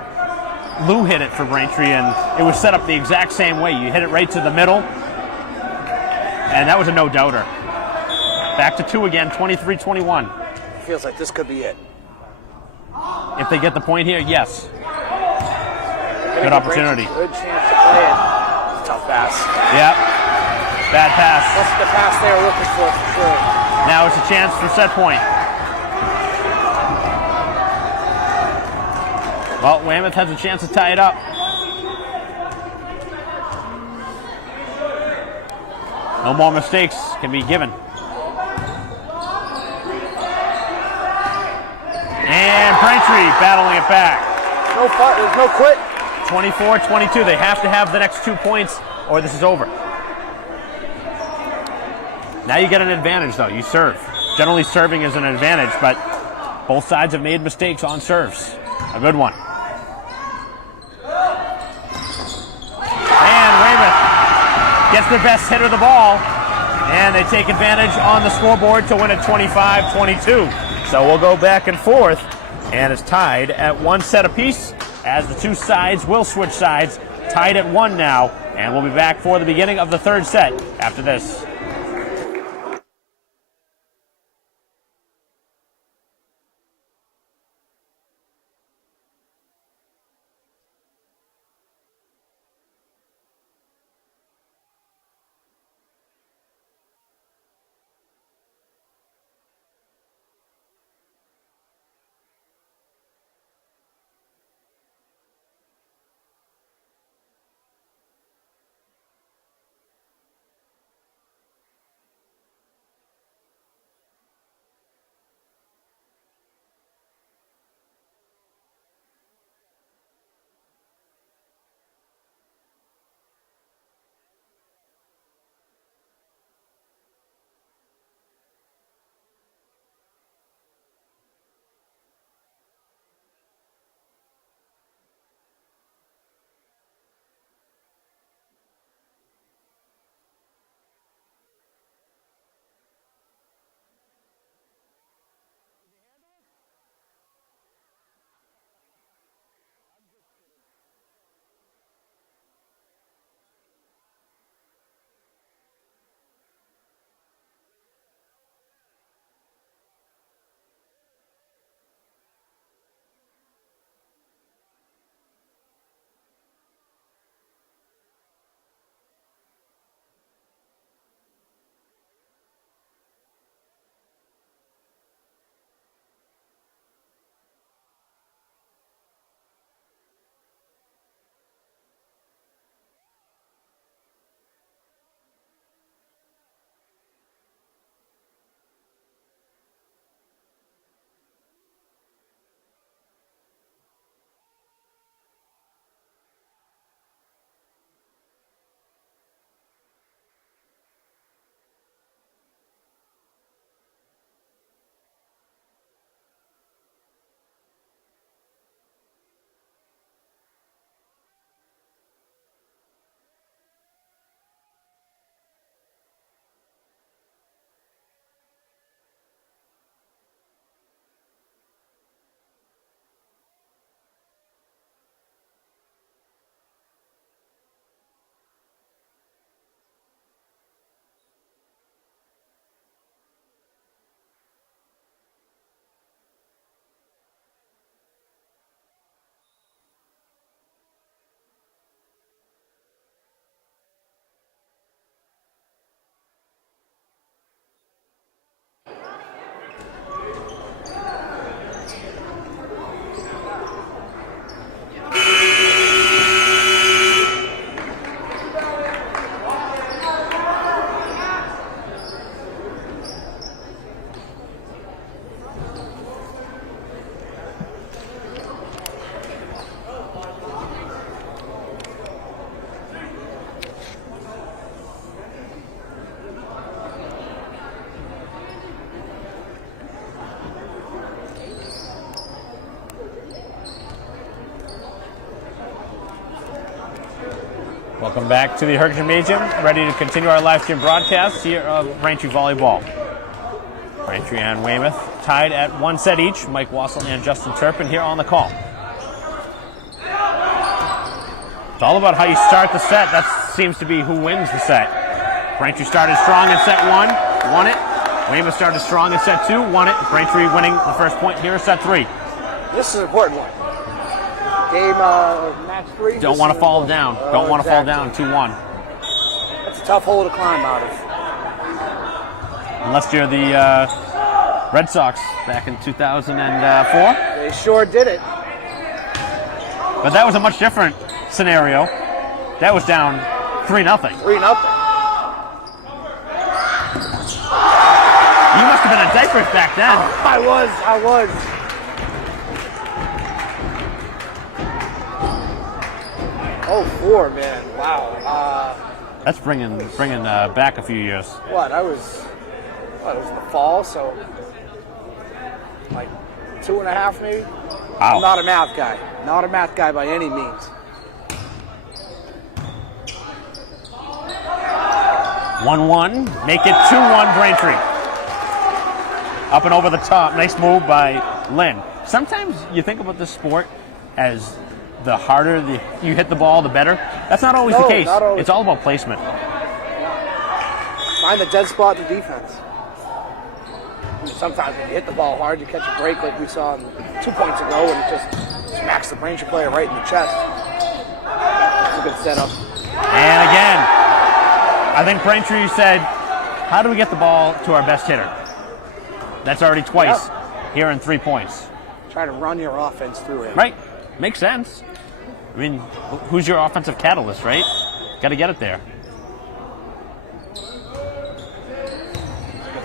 Lou hit it for Braintree, and it was set up the exact same way. You hit it right to the middle, and that was a no-doubter. Back to 2 again, 23-21. Feels like this could be it. If they get the point here, yes. Good opportunity. Good chance to play it. It's a tough pass. Yep. Bad pass. That's the pass they were looking for sure. Now it's a chance for set point. Well, Weymouth has a chance to tie it up. No more mistakes can be given. And Braintree battling it back. No fight, there's no quit. 24-22. They have to have the next 2 points or this is over. Now you get an advantage, though. You serve. Generally, serving is an advantage, but both sides have made mistakes on serves. A good one. And Weymouth gets the best hit of the ball, and they take advantage on the scoreboard to win it 25-22. So we'll go back and forth, and it's tied at 1 set apiece, as the two sides will switch sides tied at 1 now, and we'll be back for the beginning of the third set after this. Welcome back to the Hurricane Gymnasium, ready to continue our live stream broadcast here of Braintree Volleyball. Braintree and Weymouth tied at 1 set each. Mike Wassel and Justin Turpin here on the call. It's all about how you start the set. That seems to be who wins the set. Braintree started strong in set 1, won it. Weymouth started strong in set 2, won it. Braintree winning the first point here in set 3. This is an important one. Game match 3. Don't want to fall down. Don't want to fall down 2-1. That's a tough hole to climb out of. Unless you're the Red Sox back in 2004. They sure did it. But that was a much different scenario. That was down 3-0. 3-0. You must have been in diapers back then. I was. 4, man. Wow. That's bringing back a few years. It was in the fall, so like 2.5 maybe. Wow. I'm not a math guy. Not a math guy by any means. 1-1. Make it 2-1 Braintree. Up and over the top. Nice move by Lynn. Sometimes you think about this sport as the harder you hit the ball, the better. That's not always the case. Not always. It's all about placement. Find the dead spot in the defense. I mean, sometimes when you hit the ball hard, you catch a break like we saw 2 points ago, and it just smacks the Braintree player right in the chest. It's a good setup. And again, I think Braintree said, how do we get the ball to our best hitter? That's already twice here in 3 points. Try to run your offense through him. Right. Makes sense. I mean, who's your offensive catalyst, right? Got to get it there. Good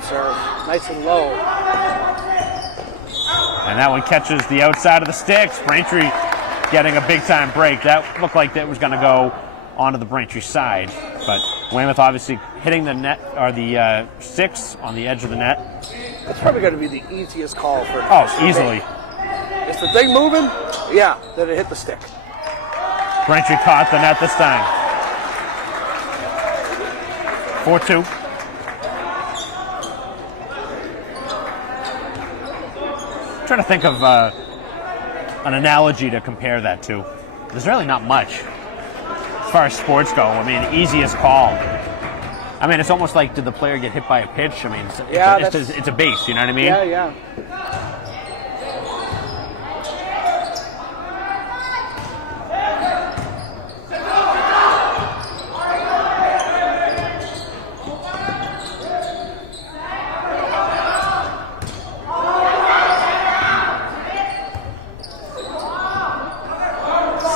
serve. Nice and low. And that one catches the outside of the sticks. Braintree getting a big-time break. That looked like that was going to go onto the Braintree side. But Weymouth obviously hitting the net, or the sticks on the edge of the net. That's probably going to be the easiest call for easily. Is the thing moving? Yeah, then it hit the stick. Braintree caught the net this time. 4-2. Trying to think of an analogy to compare that to. There's really not much as far as sports go. I mean, easiest call. I mean, it's almost like, did the player get hit by a pitch? I mean, it's a base, you know what I mean? Yeah.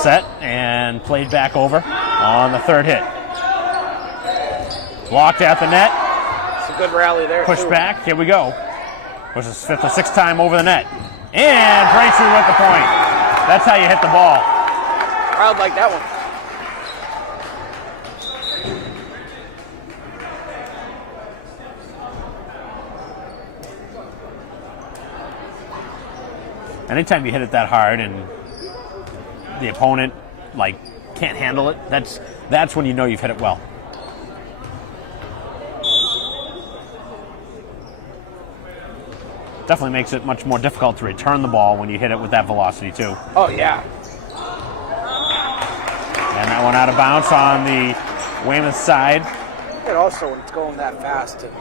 Set and played back over on the third hit. Blocked at the net. It's a good rally there. Push back. Here we go. Was his fifth or sixth time over the net. And Braintree with the point. That's how you hit the ball. Crowd like that one. Anytime you hit it that hard and the opponent can't handle it, that's when you know you've hit it well. Definitely makes it much more difficult to return the ball when you hit it with that velocity too. Oh yeah. And that one out of bounds on the Weymouth side. And also when it's going that fast, and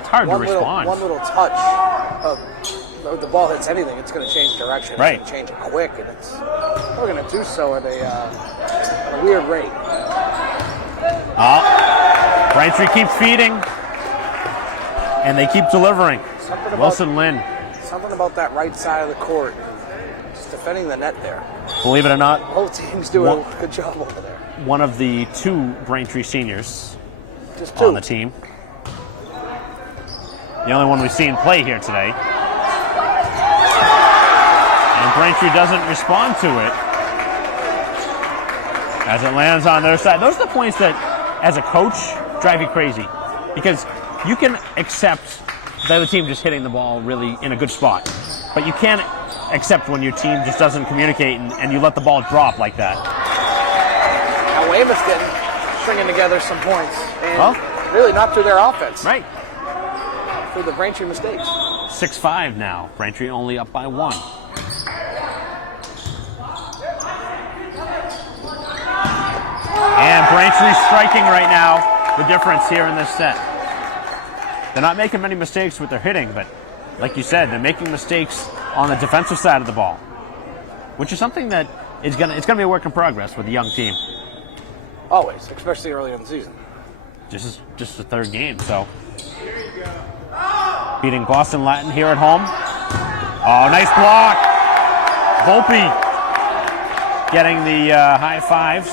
it's hard to respond. One little touch of the ball hits anything, it's going to change direction. Right. It's going to change it quick, and we're going to do so at a weird rate. Braintree keeps feeding, and they keep delivering. Wilson Lynn. Something about that right side of the court, just defending the net there. Believe it or not, both teams do a good job over there. One of the two Braintree seniors just two on the team. The only one we've seen play here today. And Braintree doesn't respond to it as it lands on their side. Those are the points that, as a coach, drive you crazy. Because you can accept the other team just hitting the ball really in a good spot. But you can't accept when your team just doesn't communicate and you let the ball drop like that. Now Weymouth getting stringing together some points. And really not through their offense. Right. Through the Braintree mistakes. 6-5 now. Braintree only up by 1. And Braintree striking right now the difference here in this set. They're not making many mistakes with their hitting, but like you said, they're making mistakes on the defensive side of the ball, which is something that it's gonna be a work in progress with a young team. Always, especially early in the season. Just the third game, so beating Boston Latin here at home. Oh, nice block. Volpe getting the high fives.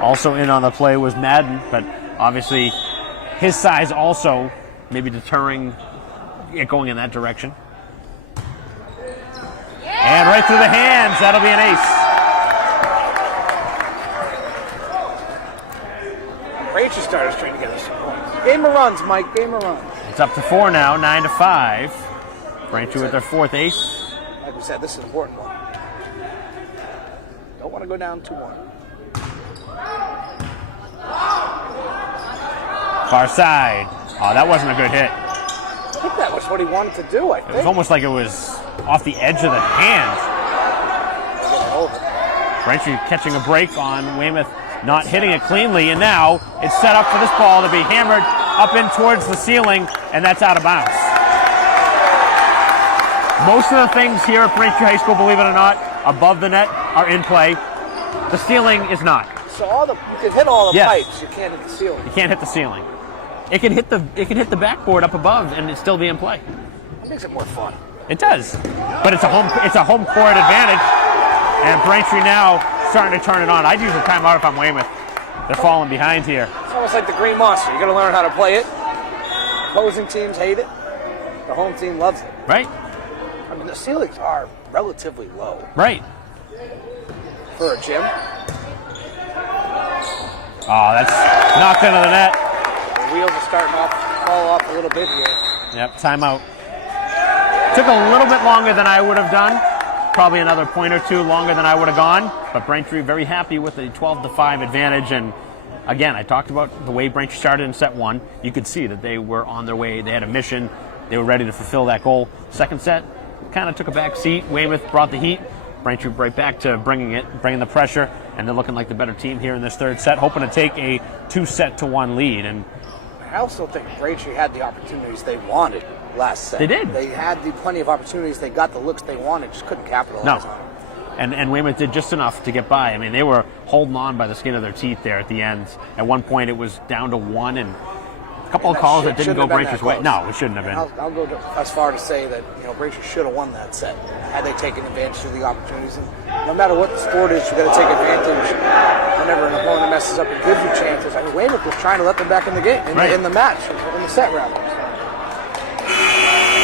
Also in on the play was Madden, but obviously his size also maybe deterring it going in that direction. And right through the hands, that'll be an ace. Braintree started stringing together some points. Game of runs, Mike, game of runs. It's up to 4 now, 9-5. Braintree with their 4th ace. Like we said, this is an important one. Don't want to go down 2-1. Far side. Oh, that wasn't a good hit. I think that was what he wanted to do, I think. It was almost like it was off the edge of the hand. Over. Braintree catching a break on Weymouth, not hitting it cleanly, and now it's set up for this ball to be hammered up in towards the ceiling, and that's out of bounds. Most of the things here at Braintree High School, believe it or not, above the net are in play. The ceiling is not. So you can hit all the pipes, you can't hit the ceiling. You can't hit the ceiling. It can hit the backboard up above and it's still be in play. It makes it more fun. It does. But it's a home court advantage, and Braintree now starting to turn it on. I'd use a timeout if I'm Weymouth. They're falling behind here. It's almost like the Green Monster. You got to learn how to play it. Opposing teams hate it. The home team loves it. Right. I mean, the ceilings are relatively low. Right. For a gym. Oh, that's knocked into the net. The wheels are starting to fall off a little bit here. Yep, timeout. Took a little bit longer than I would have done. Probably another point or two longer than I would have gone. But Braintree very happy with the 12-5 advantage. And again, I talked about the way Braintree started in set one. You could see that they were on their way. They had a mission. They were ready to fulfill that goal. Second set, kind of took a back seat. Weymouth brought the heat. Braintree right back to bringing the pressure. And they're looking like the better team here in this third set, hoping to take a 2-1 lead. And I also think Braintree had the opportunities they wanted last set. They did. They had plenty of opportunities. They got the looks they wanted, just couldn't capitalize on them. And Weymouth did just enough to get by. I mean, they were holding on by the skin of their teeth there at the end. At one point, it was down to one, and a couple of calls that didn't go Braintree's way. No, it shouldn't have been. I'll go as far to say that Braintree should have won that set had they taken advantage of the opportunities. And no matter what the sport is, you got to take advantage. Whenever an opponent messes up and gives you chances, I mean, Weymouth was trying to let them back in the game, in the match, in the set round.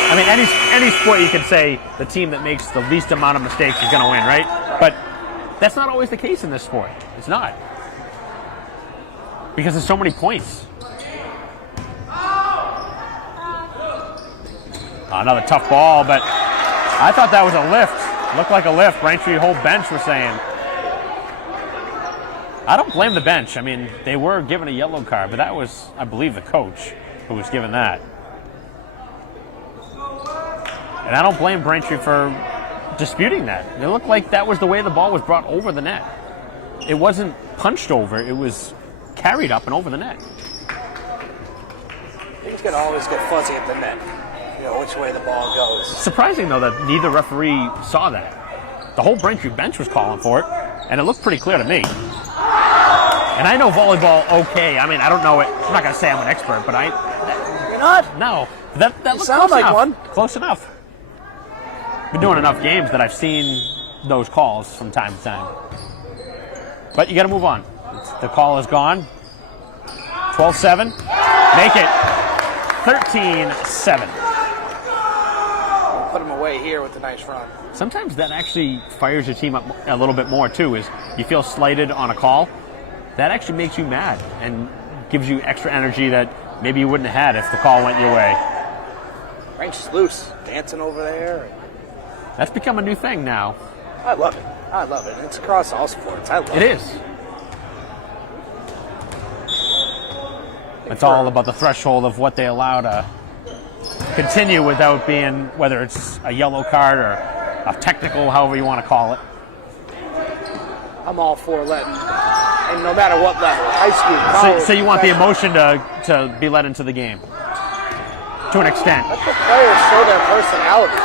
I mean, any sport you can say the team that makes the least amount of mistakes is going to win, right? But that's not always the case in this sport. It's not. Because there's so many points. Another tough ball, but I thought that was a lift. Looked like a lift. Braintree whole bench was saying. I don't blame the bench. I mean, they were given a yellow card, but that was, I believe, the coach who was given that. And I don't blame Braintree for disputing that. It looked like that was the way the ball was brought over the net. It wasn't punched over. It was carried up and over the net. Things can always get fuzzy at the net, which way the ball goes. Surprising, though, that neither referee saw that. The whole Braintree bench was calling for it, and it looked pretty clear to me. And I know volleyball okay. I mean, I don't know it. I'm not going to say I'm an expert, but You're not? No. That looked sound close like enough. one. Close enough. Been doing enough games that I've seen those calls from time to time. But you got to move on. The call is gone. 12-7. Make it 13-7. Put them away here with the nice run. Sometimes that actually fires your team up a little bit more, too, is you feel slighted on a call. That actually makes you mad and gives you extra energy that maybe you wouldn't have had if the call went your way. Range's loose, dancing over there. That's become a new thing now. I love it. It's across all sports. I love it. It is. It's all about the threshold of what they allow to continue without being, whether it's a yellow card or a technical, however you want to call it. I'm all for letting, and no matter what level, high school, college. So you want the emotion to be let into the game, to an extent. Let the players show their personality.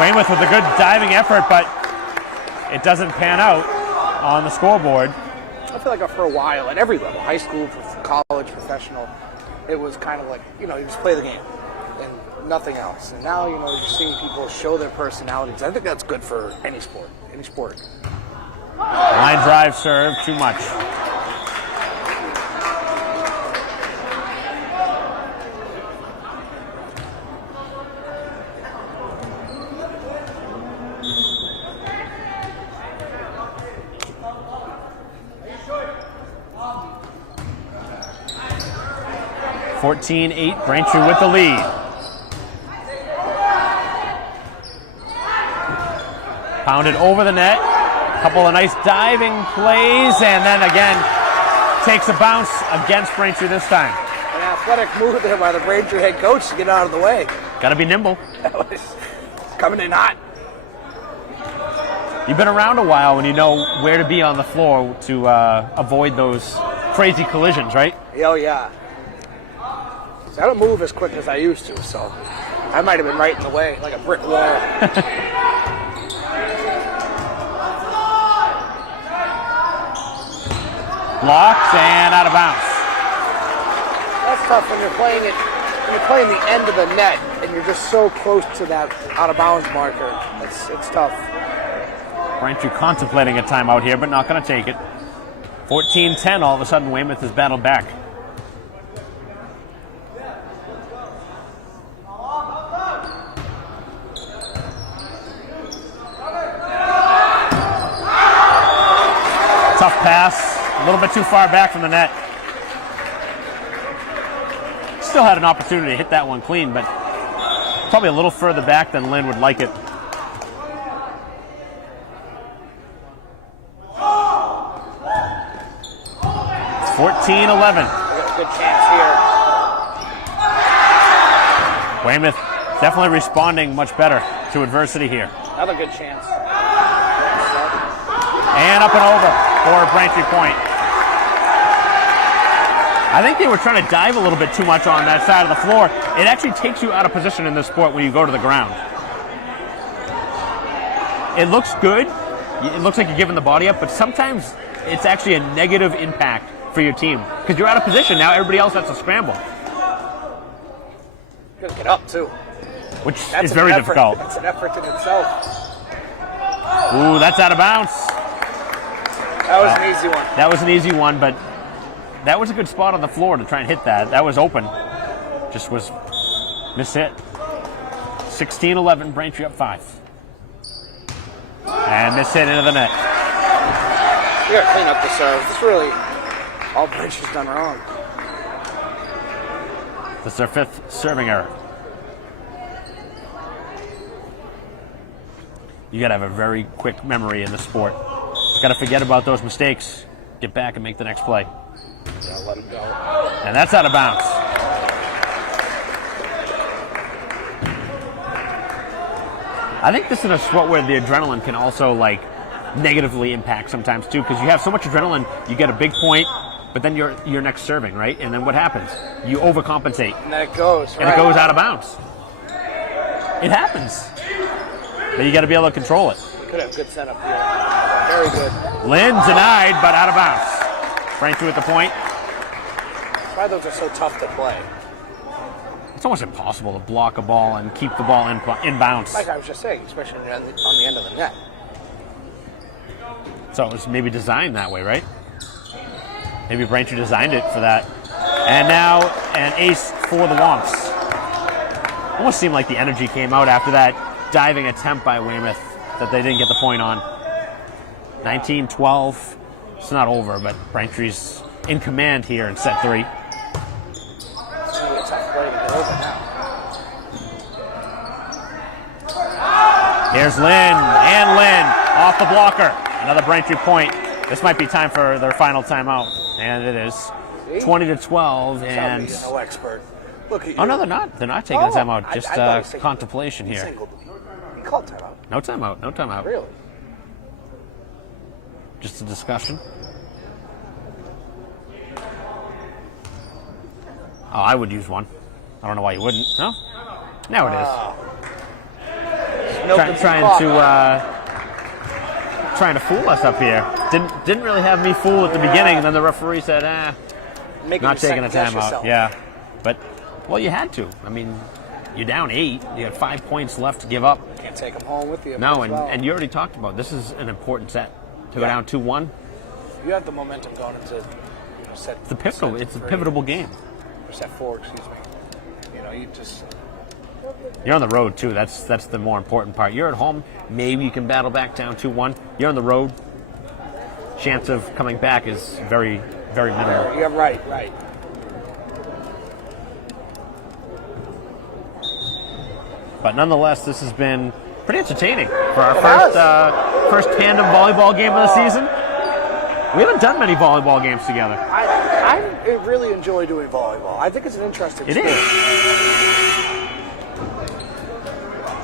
Weymouth with a good diving effort, but it doesn't pan out on the scoreboard. I feel like for a while, at every level, high school, college, professional, it was kind of like, you just play the game and nothing else. And now, you're seeing people show their personalities. I think that's good for any sport. Line drive serve, too much. (14-8), Braintree with the lead. Pounded over the net. Couple of nice diving plays, and then again takes a bounce against Braintree this time. An athletic move there by the Braintree head coach to get out of the way. Got to be nimble. That was coming in hot. You've been around a while when you know where to be on the floor to avoid those crazy collisions, right? Oh, yeah. See, I don't move as quick as I used to, so I might have been right in the way, like a brick wall. Blocks and out of bounds. That's tough when you're playing it. When you're playing the end of the net and you're just so close to that out of bounds marker. It's tough. Braintree contemplating a timeout here, but not going to take it. 14-10. All of a sudden, Weymouth has battled back. Tough pass. A little bit too far back from the net. Still had an opportunity to hit that one clean, but probably a little further back than Lynn would like it. It's 14-11. Good chance here. Weymouth definitely responding much better to adversity here. Another good chance. And up and over for Braintree point. I think they were trying to dive a little bit too much on that side of the floor. It actually takes you out of position in this sport when you go to the ground. It looks good. It looks like you're giving the body up, but sometimes it's actually a negative impact for your team because you're out of position now. Everybody else has to scramble. You gotta get up too. Which is very difficult. That's an effort in itself. Ooh, that's out of bounds. That was an easy one. That was an easy one, but that was a good spot on the floor to try and hit that. That was open. Just was mishit. 16-11, Braintree up 5. And mishit into the net. You gotta clean up the serve. This really all Braintree's done wrong. This is their 5th serving error. You gotta have a very quick memory in the sport. Gotta forget about those mistakes, get back and make the next play. Yeah, let him go. And that's out of bounds. I think this is a sport where the adrenaline can also negatively impact sometimes too, because you have so much adrenaline, you get a big point, but then you're next serving, right? And then what happens? You overcompensate. And then it goes, and it goes out of bounds. It happens. But you got to be able to control it. You could have good setup here. Very good. Lynn denied, but out of bounds. Braintree with the point. That's why those are so tough to play. It's almost impossible to block a ball and keep the ball in bounds. Like I was just saying, especially on the end of the net. So it was maybe designed that way, right? Maybe Braintree designed it for that. And now an ace for the Womps. Almost seemed like the energy came out after that diving attempt by Weymouth that they didn't get the point on. 19-12. It's not over, but Braintree's in command here in set 3. It's a tough play to get over now. Here's Lynn, and Lynn off the blocker. Another Braintree point. This might be time for their final timeout, and it is. 20-12, and no expert. Look at you. Oh no, they're not. They're not taking a timeout. Just contemplation here. He called timeout. No timeout. No timeout. Really? Just a discussion. Oh, I would use one. I don't know why you wouldn't. No? Now it is. Trying to fool us up here. Didn't really have me fooled at the beginning, and then the referee said, not taking a timeout. Yeah. But, well, you had to. I mean, you're down 8. You had 5 points left to give up. Can't take them home with you. No, and you already talked about this is an important set. To go down 2-1. You have the momentum going into set. It's a pivotal game. Or set 4, excuse me. You just. You're on the road too. That's the more important part. You're at home. Maybe you can battle back down 2-1. You're on the road. Chance of coming back is very, very minimal. Yeah, right. But nonetheless, this has been pretty entertaining for our first tandem volleyball game of the season. We haven't done many volleyball games together. I really enjoy doing volleyball. I think it's an interesting sport. It is.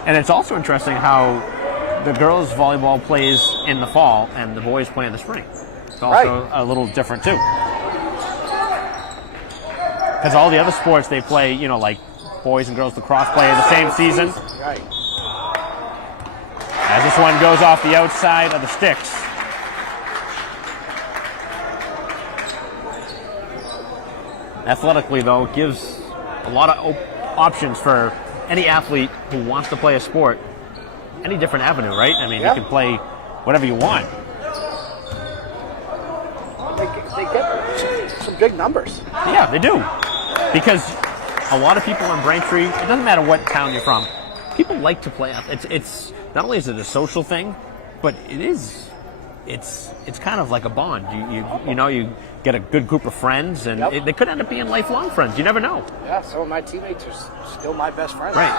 And it's also interesting how the girls' volleyball plays in the fall and the boys play in the spring. It's also a little different too. Because all the other sports they play, you know, like boys and girls lacrosse play in the same season. Right. As this one goes off the outside of the sticks. Athletically, though, it gives a lot of options for any athlete who wants to play a sport. Any different avenue, right? I mean, you can play whatever you want. They get some big numbers. Yeah, they do. Because a lot of people in Braintree, it doesn't matter what town you're from, people like to play. It's not only is it a social thing, but it's kind of like a bond. You get a good group of friends, and they could end up being lifelong friends. You never know. Yeah, some of my teammates are still my best friends. Right.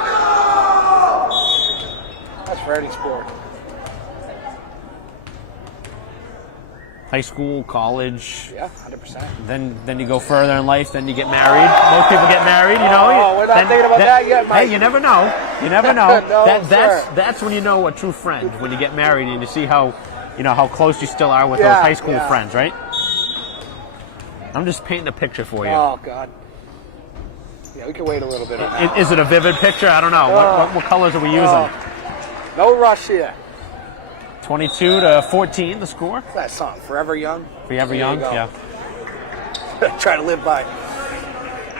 That's for any sport. High school, college. Yeah, 100%. Then you go further in life. Then you get married. Most people get married, you know. Oh, we're not thinking about that yet, Mike. Hey, you never know. You never know. No, that's when you know a true friend, when you get married and you see how close you still are with those high school friends, right? I'm just painting a picture for you. Oh God. Yeah, we can wait a little bit on that. Is it a vivid picture? I don't know. What colors are we using? No rush here. 22-14, the score. What's that song? Forever Young? Forever Young, yeah. Try to live by.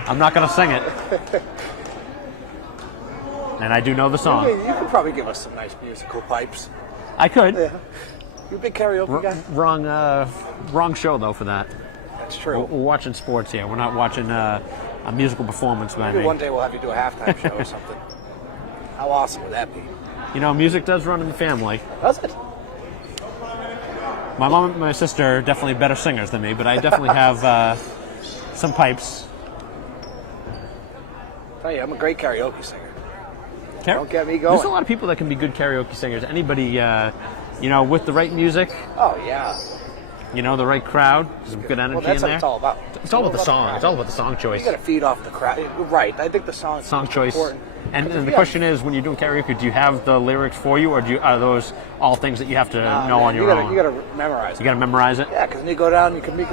I'm not going to sing it. And I do know the song. You could probably give us some nice musical pipes. I could. Yeah. You a big karaoke guy? Wrong show, though, for that. That's true. We're watching sports here. We're not watching a musical performance by Maybe me. one day we'll have you do a halftime show or something. How awesome would that be? You know, music does run in the family. Does it? My mom and my sister are definitely better singers than me, but I definitely have some pipes. I tell you, I'm a great karaoke singer. Don't get me going. There's a lot of people that can be good karaoke singers. Anybody, with the right music. Oh, yeah. You know, the right crowd, some good energy that's in there. What it's all about. It's all about the song. It's all about the song choice. You got to feed off the crowd. Right. I think the song choice. Important. And the question is, when you're doing karaoke, do you have the lyrics for you, or are those all things that you have to know on your own? You got to memorize it. You got to memorize it? Yeah, because when you go down, you can be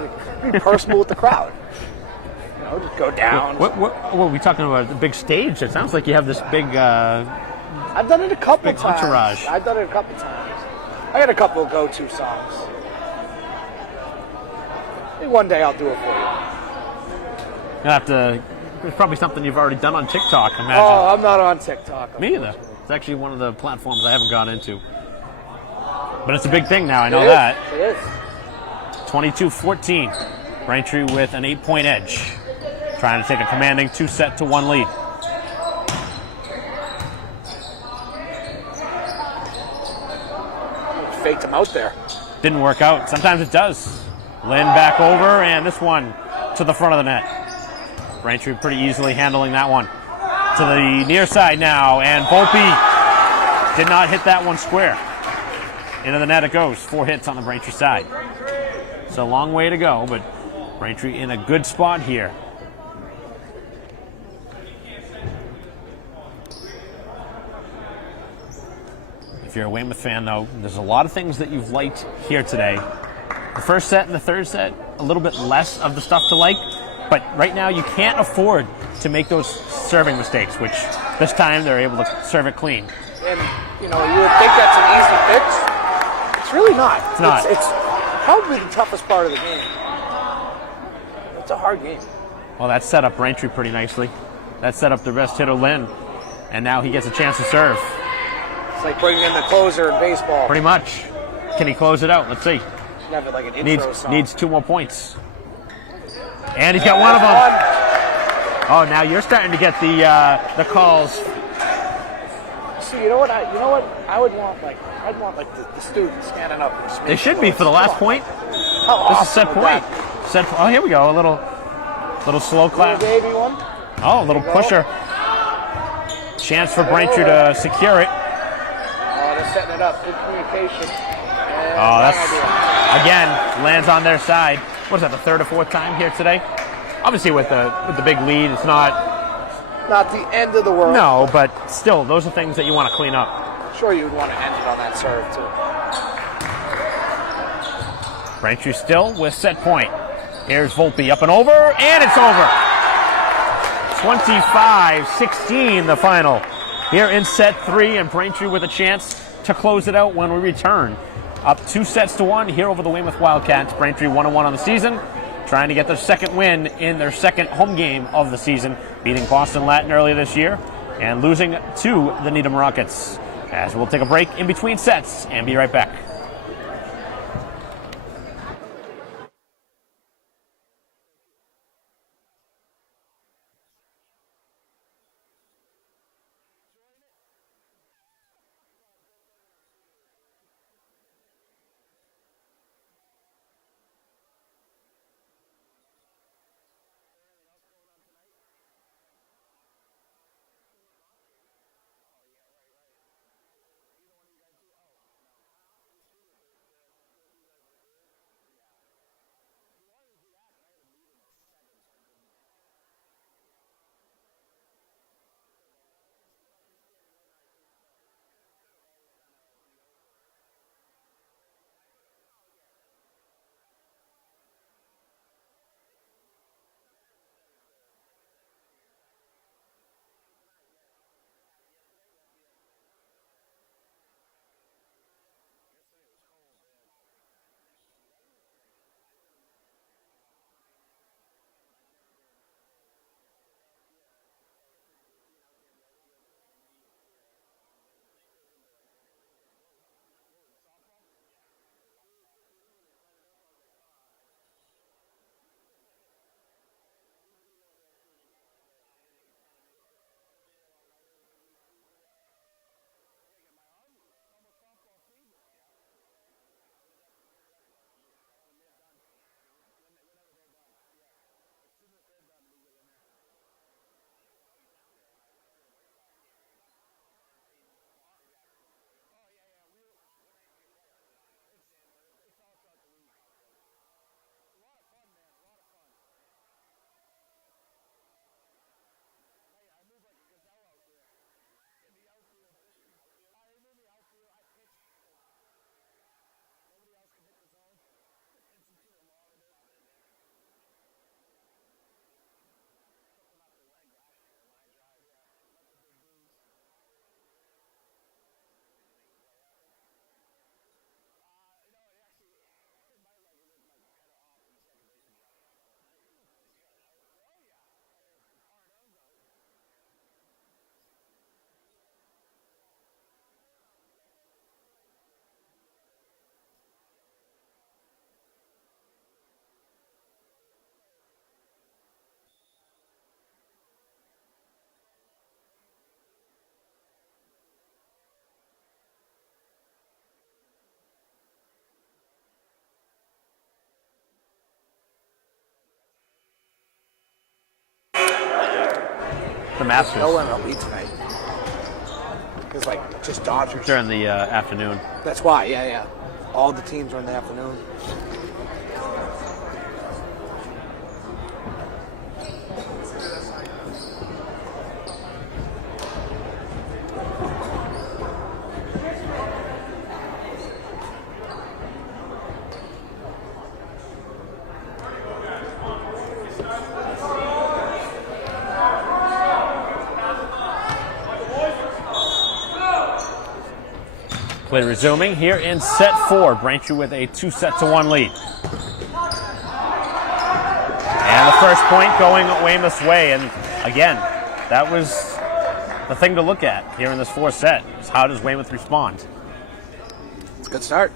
personal with the crowd. You know, just go down. What are we talking about? A big stage? It sounds like you have this big... I've done it a couple times. Entourage. I've done it a couple times. I got a couple of go-to songs. Maybe one day I'll do it for you. You'll have to... It's probably something you've already done on TikTok, I imagine. Oh, I'm not on TikTok. Me either. It's actually one of the platforms I haven't got into. But it's a big thing now, I know that. It is. 22-14. Braintree with an 8-point edge. Trying to take a commanding 2-1 lead. Faked him out there. Didn't work out. Sometimes it does. Lynn back over, and this one to the front of the net. Braintree pretty easily handling that one. To the near side now, and Volpe did not hit that one square. Into the net it goes. 4 hits on the Braintree side. It's a long way to go, but Braintree in a good spot here. If you're a Weymouth fan, though, there's a lot of things that you've liked here today. The first set and the third set, a little bit less of the stuff to like. But right now, you can't afford to make those serving mistakes, which this time they're able to serve it clean. And, you would think that's an easy fix. It's really not. It's not. It's probably the toughest part of the game. It's a hard game. Well, that set up Braintree pretty nicely. That set up the best hitter, Lynn. And now he gets a chance to serve. It's like bringing in the closer in baseball. Pretty much. Can he close it out? Let's see. Should have it like an intro song. Needs 2 more points. And he's got one of them. Oh, now you're starting to get the calls. See, you know what? I'd want the students standing up. And they should be for the last point. This is set point. Oh, here we go. A little slow clap. Little baby one. Oh, a little pusher. Chance for Braintree to secure it. Oh, they're setting it up. Good communication. Oh, that's again lands on their side. What is that, the third or fourth time here today? Obviously, with the big lead, it's not Not the end of the world. No, but still, those are things that you want to clean up. Sure, you would want to end it on that serve, too. Braintree still with set point. Here's Volpe up and over, and it's over. 25-16 the final here in set 3, and Braintree with a chance to close it out when we return. Up 2-1 here over the Weymouth Wildcats. Braintree 1-1 on the season, trying to get their second win in their second home game of the season, beating Boston Latin earlier this year and losing to the Needham Rockets. As we'll take a break in between sets and be right back. The Masters. No one will beat tonight. It's like just Dodgers. During the afternoon. That's why, yeah. All the teams are in the afternoon. Play resuming here in set 4. Braintree with a 2-1 lead. And the first point going Weymouth's way. And again, that was the thing to look at here in this fourth set, is how does Weymouth respond? It's a good start.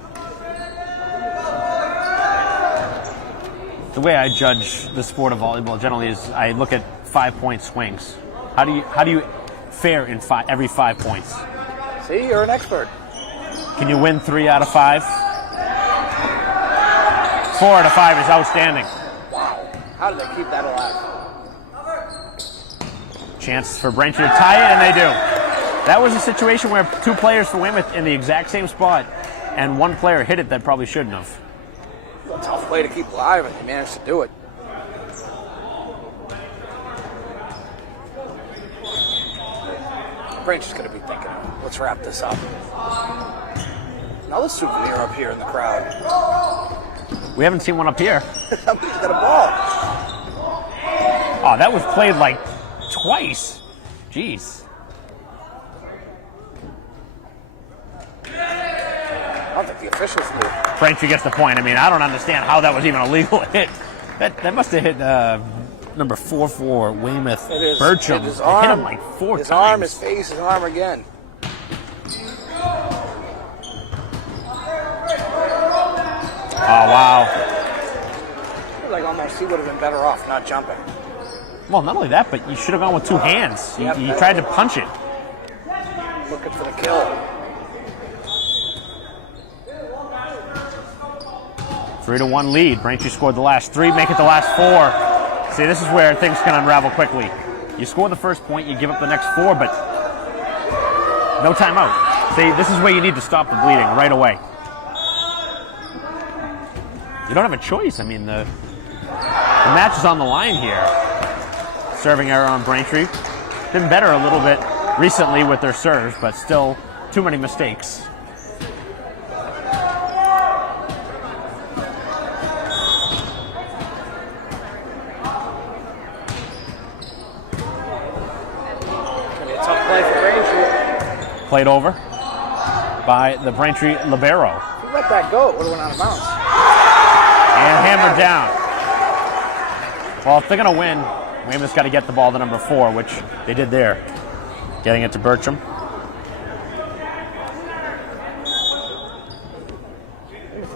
The way I judge the sport of volleyball generally is I look at 5-point swings. How do you fare in every 5 points? See, you're an expert. Can you win 3 out of 5? 4 out of 5 is outstanding. Wow. How did they keep that alive? Chance for Braintree to tie it, and they do. That was a situation where 2 players for Weymouth in the exact same spot, and 1 player hit it that probably shouldn't have. A tough way to keep alive, and they managed to do it. Braintree's going to be thinking, let's wrap this up. Another souvenir up here in the crowd. We haven't seen one up here. Somebody's got a ball. Oh, that was played like twice. Jeez. I don't think the officials knew. Braintree gets the point. I mean, I don't understand how that was even a legal hit. That must have hit number 4 for Weymouth. Bertram. His It arm, hit him like 4 times. His arm, his face, his arm again. Oh, wow. Like almost he would have been better off not jumping. Well, not only that, but you should have gone with 2 hands. You tried to punch it. Looking for the kill. 3-1 lead. Braintree scored the last 3, make it the last 4. See, this is where things can unravel quickly. You score the first point, you give up the next 4, but no timeout. See, this is where you need to stop the bleeding right away. You don't have a choice. I mean, the match is on the line here. Serving error on Braintree. Been better a little bit recently with their serves, but still too many mistakes. Tough play for Braintree. Played over by the Braintree libero. If he let that go, it would have went out of bounds. And hammered down. Well, if they're going to win, Weymouth's got to get the ball to number 4, which they did there. Getting it to Bertram.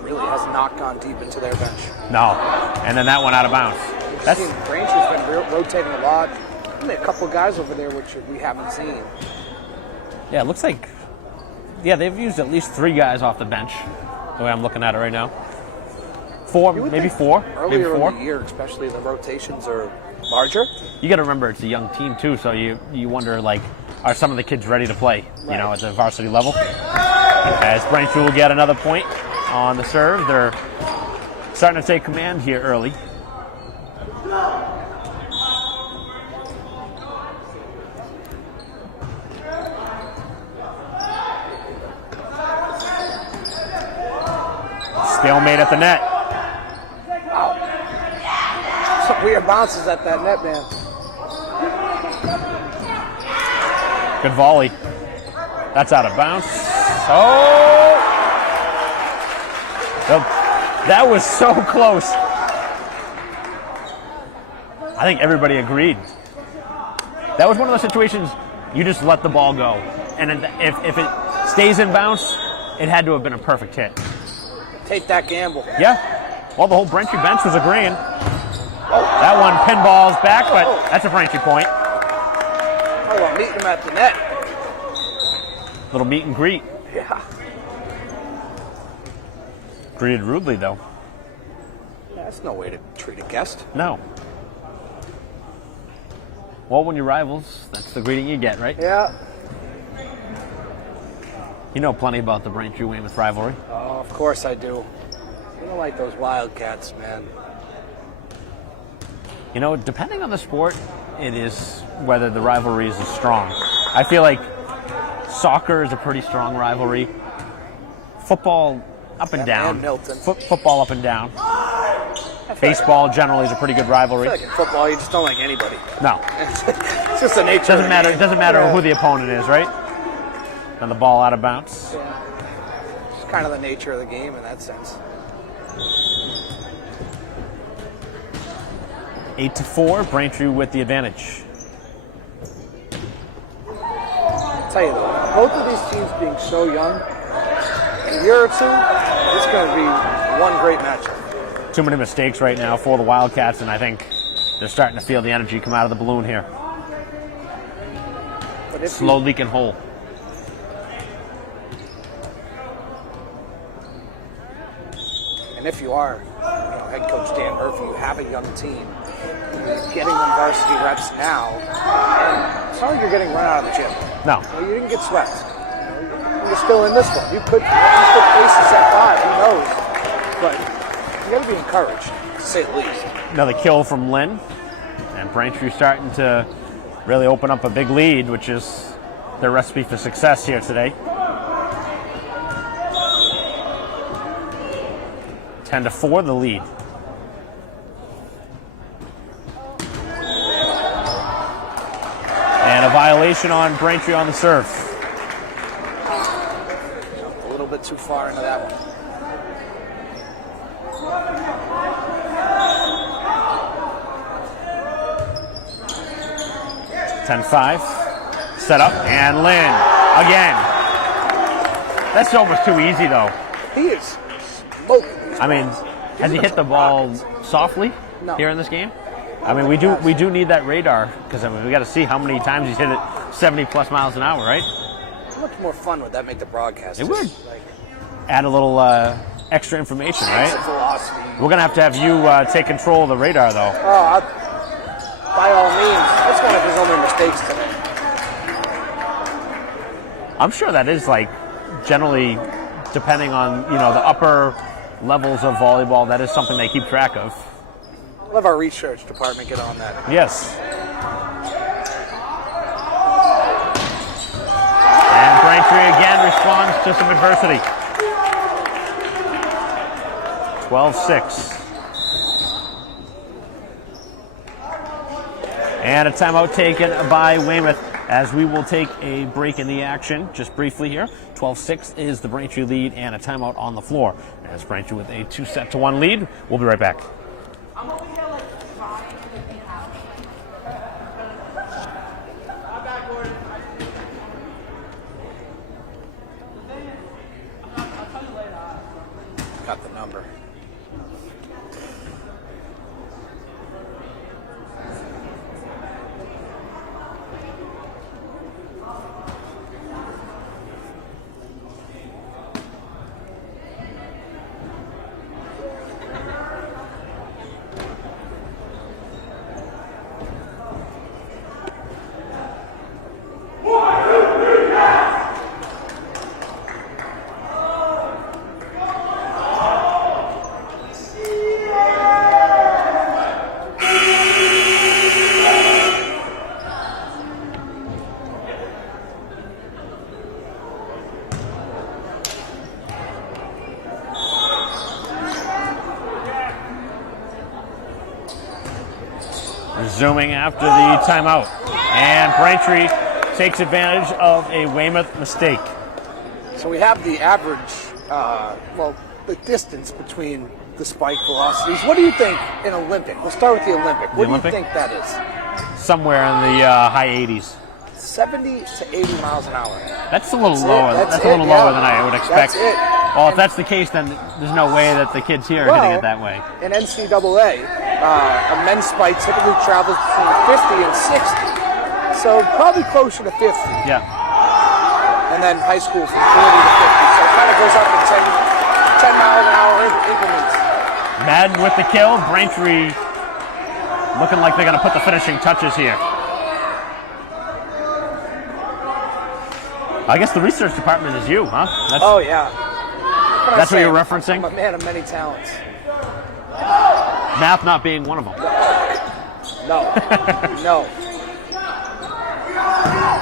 Really has not gone deep into their bench. No. And then that one out of bounds. That's Braintree's been rotating a lot. Only a couple guys over there which we haven't seen. Yeah, it looks like, they've used at least 3 guys off the bench, the way I'm looking at it right now. 4, maybe 4. Earlier Maybe 4. in the year, especially, the rotations are larger. You got to remember it's a young team too, so you wonder, like, are some of the kids ready to play, you know, at the varsity level? As Braintree will get another point on the serve. They're starting to take command here early. Stalemate at the net. Some weird bounces at that net, man. Good volley. That's out of bounds. Oh! That was so close. I think everybody agreed. That was one of those situations you just let the ball go. And if it stays in bounds, it had to have been a perfect hit. Take that gamble. Yeah. Well, the whole Braintree bench was agreeing. That one pinballs back, but that's a Braintree point. Oh, I'm meeting him at the net. Little meet and greet. Yeah. Greeted rudely, though. That's no way to treat a guest. No. Well, when you're rivals, that's the greeting you get, right? Yeah. You know plenty about the Braintree-Weymouth rivalry. Oh, of course I do. I don't like those Wildcats, man. You know, depending on the sport, it is whether the rivalry is as strong. I feel like soccer is a pretty strong rivalry. Football, up and down. And Milton. Football, up and down. Baseball generally is a pretty good rivalry. I feel like in football, you just don't like anybody. No, It's just the nature. doesn't of matter. the It game. doesn't matter Yeah. who the opponent is, right? And the ball out of bounds. Yeah. It's kind of the nature of the game in that sense. 8-4, Braintree with the advantage. I'll tell you though, both of these teams being so young, in a year or two, it's going to be one great matchup. Too many mistakes right now for the Wildcats, and I think they're starting to feel the energy come out of the balloon here. But if Slow leaking hole. And if you are, head coach Dan Murphy, you have a young team, getting them varsity reps now, and it's not like you're getting run out of the gym. No. You didn't get swept. You're still in this one. You could aces at 5, who knows? But you got to be encouraged, to say the least. Another kill from Lynn, and Braintree starting to really open up a big lead, which is their recipe for success here today. 10-4, the lead. And a violation on Braintree on the serve. A little bit too far into that one. 10-5. Set up, and Lynn again. That's almost too easy, though. He is smoking these I mean, balls. has he hit the ball softly No. here in this game? I mean, we do need that radar, because I mean, we got to see how many times he's hit it 70+ miles an hour, right? How much more fun would that make the broadcast? It would. Like, Add a little extra information, sense of right? velocity. We're gonna have you take control of the radar, though. Oh, by all means, that's one of his only mistakes today. I'm sure that is like generally, depending on the upper levels of volleyball, that is something they keep track of. We'll have our research department get on that. Yes. And Braintree again responds to some adversity. 12-6. And a timeout taken by Weymouth as we will take a break in the action just briefly here. 12-6 is the Braintree lead and a timeout on the floor. As Braintree with a 2-1 lead. We'll be right back. Got the number. Resuming after the timeout. And Braintree takes advantage of a Weymouth mistake. So we have the average, the distance between the spike velocities. What do you think in Olympic? We'll start with the Olympic. What Olympic? do you think that is? Somewhere in the high 80s. 70 to 80 miles an hour. That's a little That's it. lower. That's That's it, a little yeah. lower than I would expect. That's it. Well, if that's the case, then there's no way that the kids here are hitting it that way. In NCAA, a men's spike typically travels between 50 and 60. So probably closer to 50. Yeah. And then high school from 40 to 50. So it kind of goes up in 10 miles an hour increments. Madden with the kill. Braintree looking like they're going to put the finishing touches here. I guess the research department is you, huh? Oh, yeah. That's what you're referencing? I'm a man of many talents. Math not being one of them. No. No.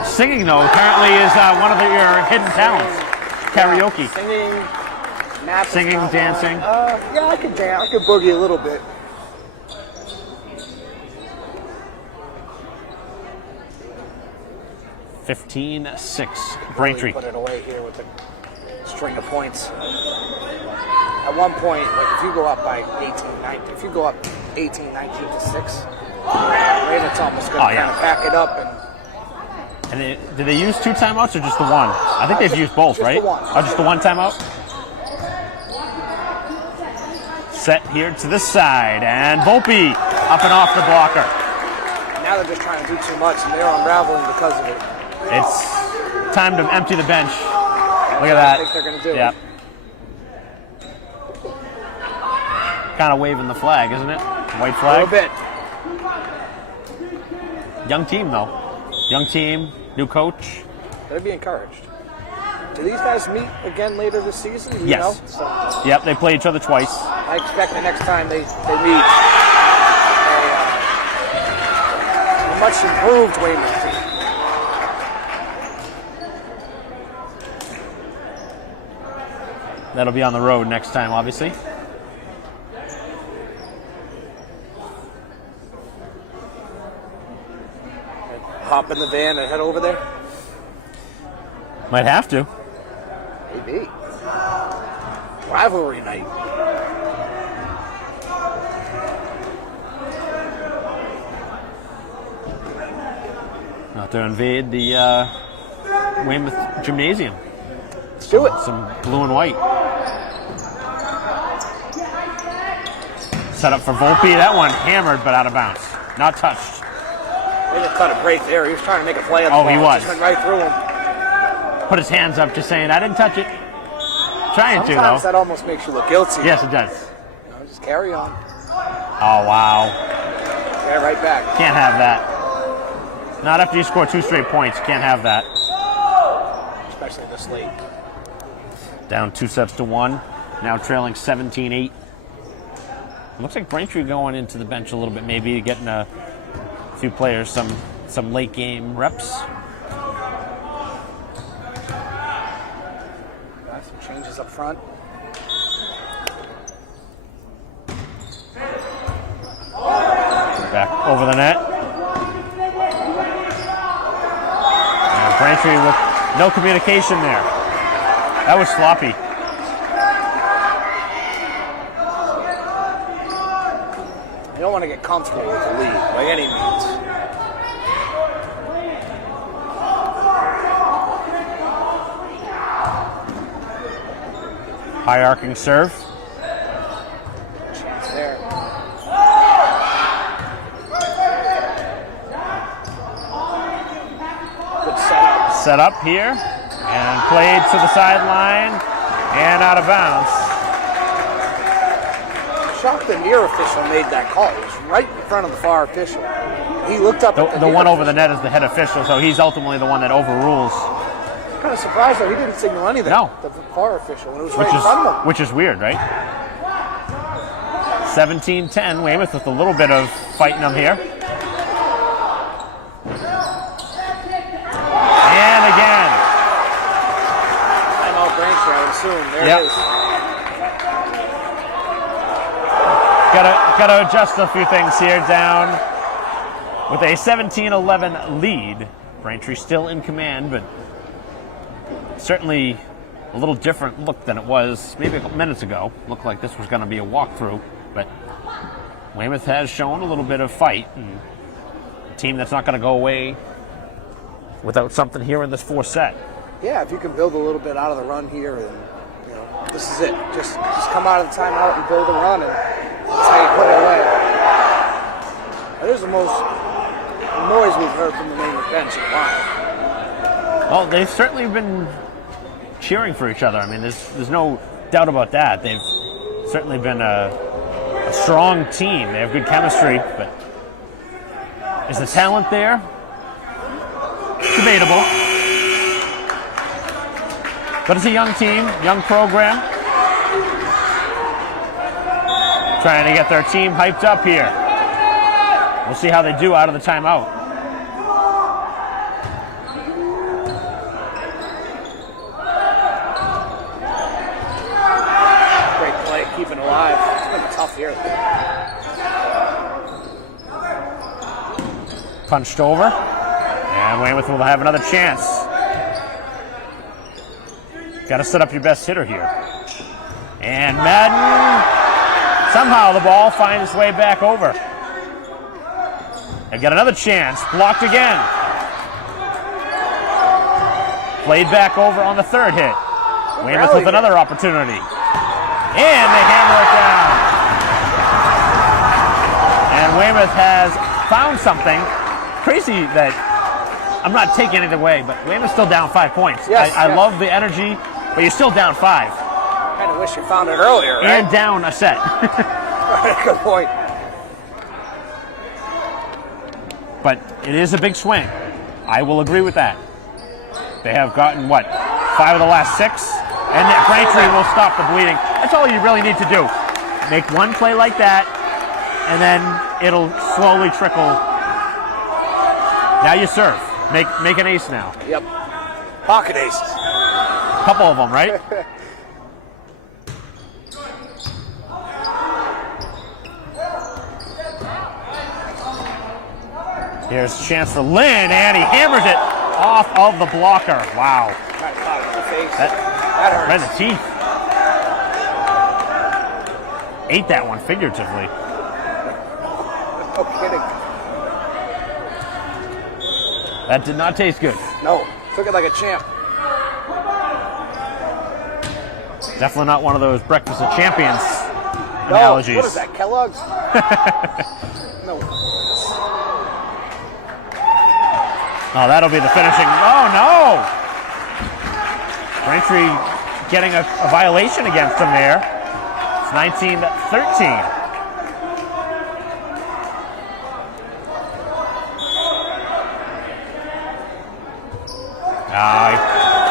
Singing, though, apparently is one of your hidden talents. Karaoke. Singing, math. is Singing, not dancing. one. Yeah, I could dance. I could boogie a little bit. Braintree. Really put it away here with a string of points. At one point, like if you go up by 18, 19, if you go up 18, 19 to 6, Ravens almost going to kind of back it up. And did they use 2 timeouts or just the one? I think they've used both, just right? the one. Oh, just the one timeout? Set here to this side, and Volpe up and off the blocker. Now they're just trying to do too much, and they're unraveling because of it. It's time to empty the bench. Look at that. I think they're going to do. Yeah. Kind of waving the flag, isn't it? White A flag. little bit. Young team, though. Young team, new coach. They'll be encouraged. Do these guys meet again later this season? You Yes. know? So Yep, they play each other twice. I expect the next time they meet, a much improved Weymouth team. That'll be on the road next time, obviously. Hop in the van and head over there? Might have to. Maybe. Rivalry night. Out there invade the Weymouth Gymnasium. Let's do it. Some blue and white. Set up for Volpe. That one hammered but out of bounds. Not touched. They just cut a break there. He was trying to make a play on the ball. He was. Just went right through him. Put his hands up just saying, I didn't touch it. Trying to, though. Sometimes that almost makes you look guilty. Yes, it does. You know, just carry on. Oh, wow. Get right back. Can't have that. Not after you score 2 straight points. Can't have that. Especially this late. Down 2-1. Now trailing 17-8. Looks like Braintree going into the bench a little bit, maybe getting a few players some late game reps. Got some changes up front. Back over the net. And Braintree with no communication there. That was sloppy. You don't want to get comfortable with the lead by any means. High arcing serve. Chance there. Good setup. Set up here and played to the sideline and out of bounds. Shocked the near official made that call. It was right in front of the far official. He looked up at The one over the net is the head official, so he's ultimately the one that overrules. Kind of surprised though, he didn't signal anything. No. The far official, and it was right in front of him. Which is weird, right? 17-10, Weymouth with a little bit of fighting them here. And again. Timeout Braintree, I would assume. There Yep. it is. Gotta adjust a few things here. Down with a 17-11 lead. Braintree still in command, but certainly a little different look than it was maybe a couple minutes ago. Looked like this was going to be a walkthrough, but Weymouth has shown a little bit of fight, and a team that's not going to go away without something here in this fourth set. Yeah, if you can build a little bit out of the run here, and you know, this is it. Just come out of the timeout and build a run, and that's how you put it away. That is the most noise we've heard from the main bench in a while. Well, they've certainly been cheering for each other. I mean, there's no doubt about that. They've certainly been a strong team. They have good chemistry, but is the talent there? Debatable. But it's a young team, young program. Trying to get their team hyped up here. We'll see how they do out of the timeout. Great play, keeping it alive. It's been tough here. Punched over. And Weymouth will have another chance. Got to set up your best hitter here. And Madden, somehow the ball finds its way back over. They've got another chance. Blocked again. Played back over on the third hit. Weymouth with another opportunity. And they hammer it down. And Weymouth has found something. Crazy that I'm not taking anything away, but Weymouth's still down 5 points. Yes, I love the energy, but you're still down 5. Kind of wish you found it earlier, right? And down a set. Good point. But it is a big swing. I will agree with that. They have gotten, 5 of the last 6? And Braintree will stop the bleeding. That's all you really need to do. Make one play like that, and then it'll slowly trickle. Now you serve. Make an ace now. Yep. Pocket aces. A couple of them, right? Here's a chance for Lynn, and he hammers it off of the blocker. Wow. Right in the face. That hurts. right in the teeth. Ate that one figuratively. No kidding. That did not taste good. No, took it like a champ. Definitely not one of those breakfast of champions No, analogies. what is that, Kellogg's? No. Oh, that'll be the finishing. Oh, no! Braintree getting a violation against him there. It's 19-13.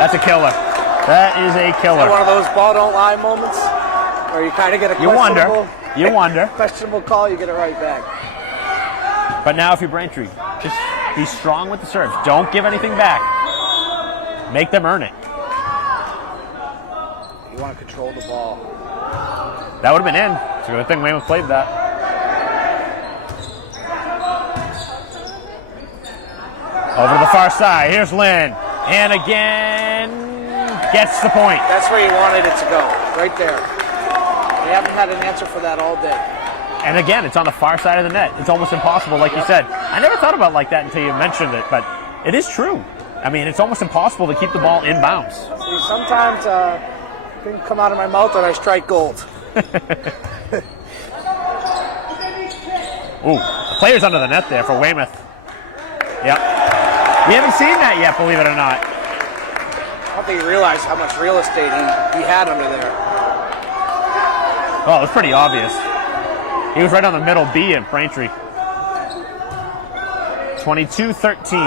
That's a killer. That is a killer. One of those ball don't lie moments where you kind of get a You wonder. questionable call, you get it right back. But now if you're Braintree, just be strong with the serve. Don't give anything back. Make them earn it. You want to control the ball. That would have been in. It's a good thing Weymouth played that. Over to the far side. Here's Lynn. And again, gets the point. That's where you wanted it to go, right there. They haven't had an answer for that all day. And again, it's on the far side of the net. It's almost impossible, like you said. I never thought about it like that until you mentioned it, but it is true. I mean, it's almost impossible to keep the ball in bounds. See, sometimes things come out of my mouth and I strike gold. Ooh, the player's under the net there for Weymouth. Yep. We haven't seen that yet, believe it or not. I don't think he realized how much real estate he had under there. Oh, it was pretty obvious. He was right on the middle B in Braintree. 22-13.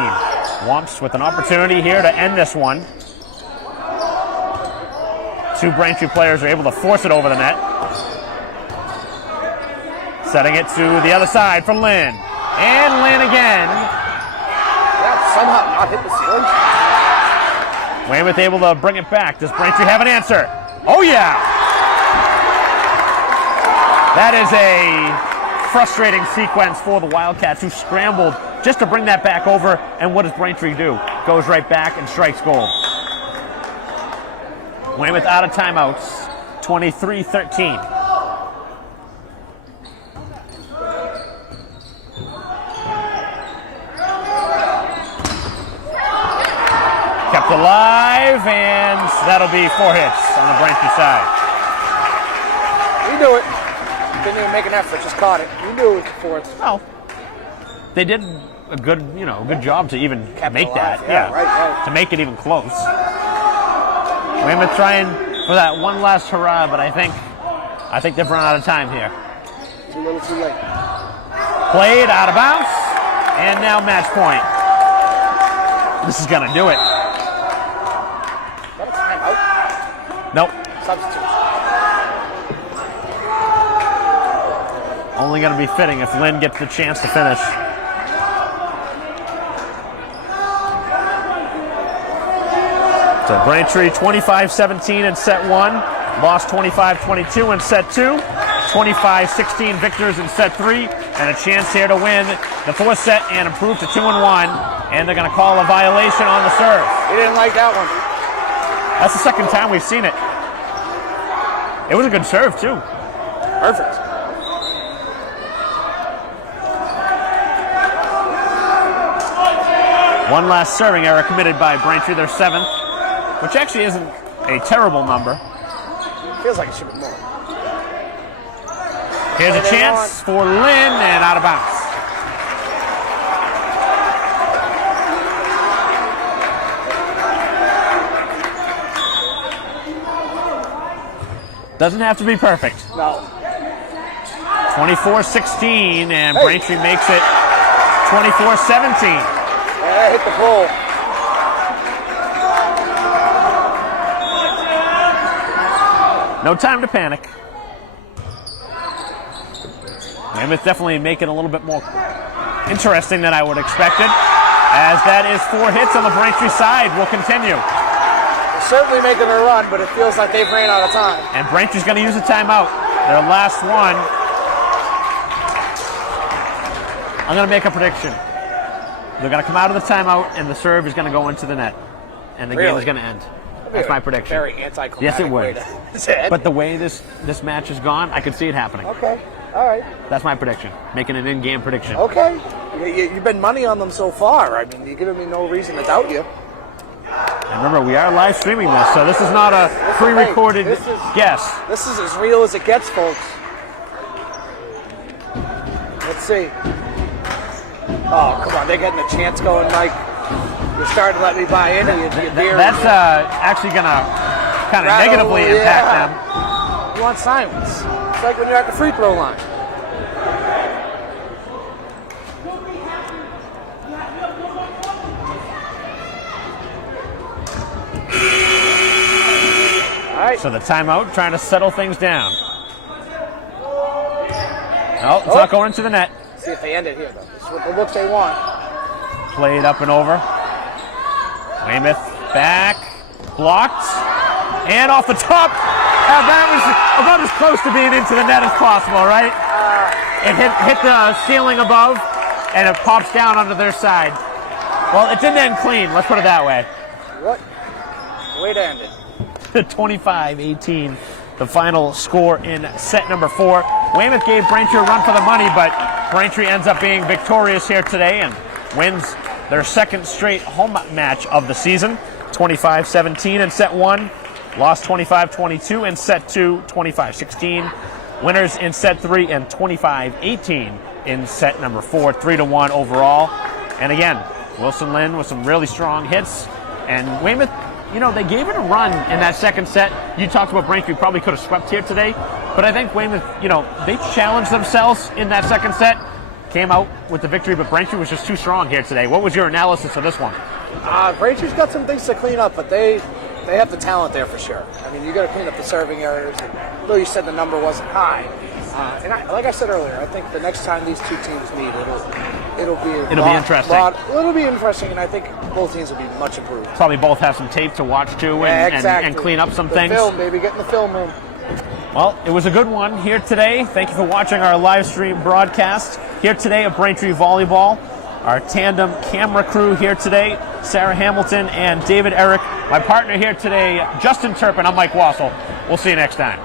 Womps with an opportunity here to end this one. Two Braintree players are able to force it over the net. Setting it to the other side for Lynn. And Lynn again. Yeah, somehow not hit the ceiling. Weymouth able to bring it back. Does Braintree have an answer? Oh, yeah. That is a frustrating sequence for the Wildcats, who scrambled just to bring that back over. And what does Braintree do? Goes right back and strikes goal. Weymouth out of timeouts, 23-13. Kept alive, and that'll be 4 hits on the Braintree side. You knew it. Didn't even make an effort, just caught it. You knew it before it's Well, they did a good, good job to even make alive. that. Yeah, right. To make it even close. Weymouth trying for that one last hurrah, but I think they've run out of time here. Too little, too late. Played out of bounds, and now match point. This is gonna do it. Is that a timeout? Nope. Substitute. Only gonna be fitting if Lynn gets the chance to finish. So Braintree 25-17 in set 1, lost 25-22 in set 2, 25-16 victors in set 3, and a chance here to win the 4th set and improve to 2-1. And they're going to call a violation on the serve. He didn't like that one. That's the second time we've seen it. It was a good serve too. Perfect. One last serving error committed by Braintree, their 7th, which actually isn't a terrible number. Feels like it should be more. Here's a chance for Lynn, and out of bounds. Doesn't have to be perfect. No. 24-16, and Braintree makes it 24-17. Yeah, hit the pole. No time to panic. Weymouth definitely making it a little bit more interesting than I would have expected, as that is 4 hits on the Braintree side. Will continue. They're certainly making a run, but it feels like they've ran out of time. And Braintree's going to use a timeout. Their last one. I'm going to make a prediction. They're going to come out of the timeout, and the serve is going to go into the net, and the game is going to end. That's my prediction. Very anticlimactic. Yes, it would. way to say it. But the way this match has gone, I could see it happening. Okay. All right. That's my prediction. Making an in-game prediction. Okay. You've been money on them so far. I mean, you're giving me no reason to doubt you. And remember, we are live streaming this, so this is not a pre-recorded guess. This is as real as it gets, folks. Let's see. Oh, come on. They're getting a chance going, Mike. You're starting to let me buy in. That's actually going to kind of negatively impact them. You want silence. It's like when you're at the free throw line. All right. So the timeout, trying to settle things down. No, it's not going into the net. See if they end it here, though. This is what the look they want. Played up and over. Weymouth back, blocked, and off the top. That was about as close to being into the net as possible, right? It hit the ceiling above, and it pops down onto their side. Well, it didn't end clean, let's put it that way. What? Way to end it. 25-18, the final score in set number 4. Weymouth gave Braintree a run for the money, but Braintree ends up being victorious here today and wins their second straight home match of the season, 25-17 in set 1, lost 25-22 in set 2, 25-16. Winners in set 3 and 25-18 in set number 4, 3-1 overall. And again, Wilson Lynn with some really strong hits, and Weymouth, they gave it a run in that second set. You talked about Braintree probably could have swept here today, but I think Weymouth, they challenged themselves in that second set, came out with the victory, but Braintree was just too strong here today. What was your analysis of this one? Brantree's got some things to clean up, but they have the talent there for sure. I mean, you got to clean up the serving errors. And although you said the number wasn't high, like I said earlier, I think the next time these two teams meet, it'll be interesting. It'll be interesting, and I think both teams will be much improved. Probably both have some tape to watch too, and clean up some things. Film, baby, get in the film room. Well, it was a good one here today. Thank you for watching our live stream broadcast here today at Braintree Volleyball. Our tandem camera crew here today, Sarah Hamilton and David Eric. My partner here today, Justin Turpin. I'm Mike Wassel. We'll see you next time.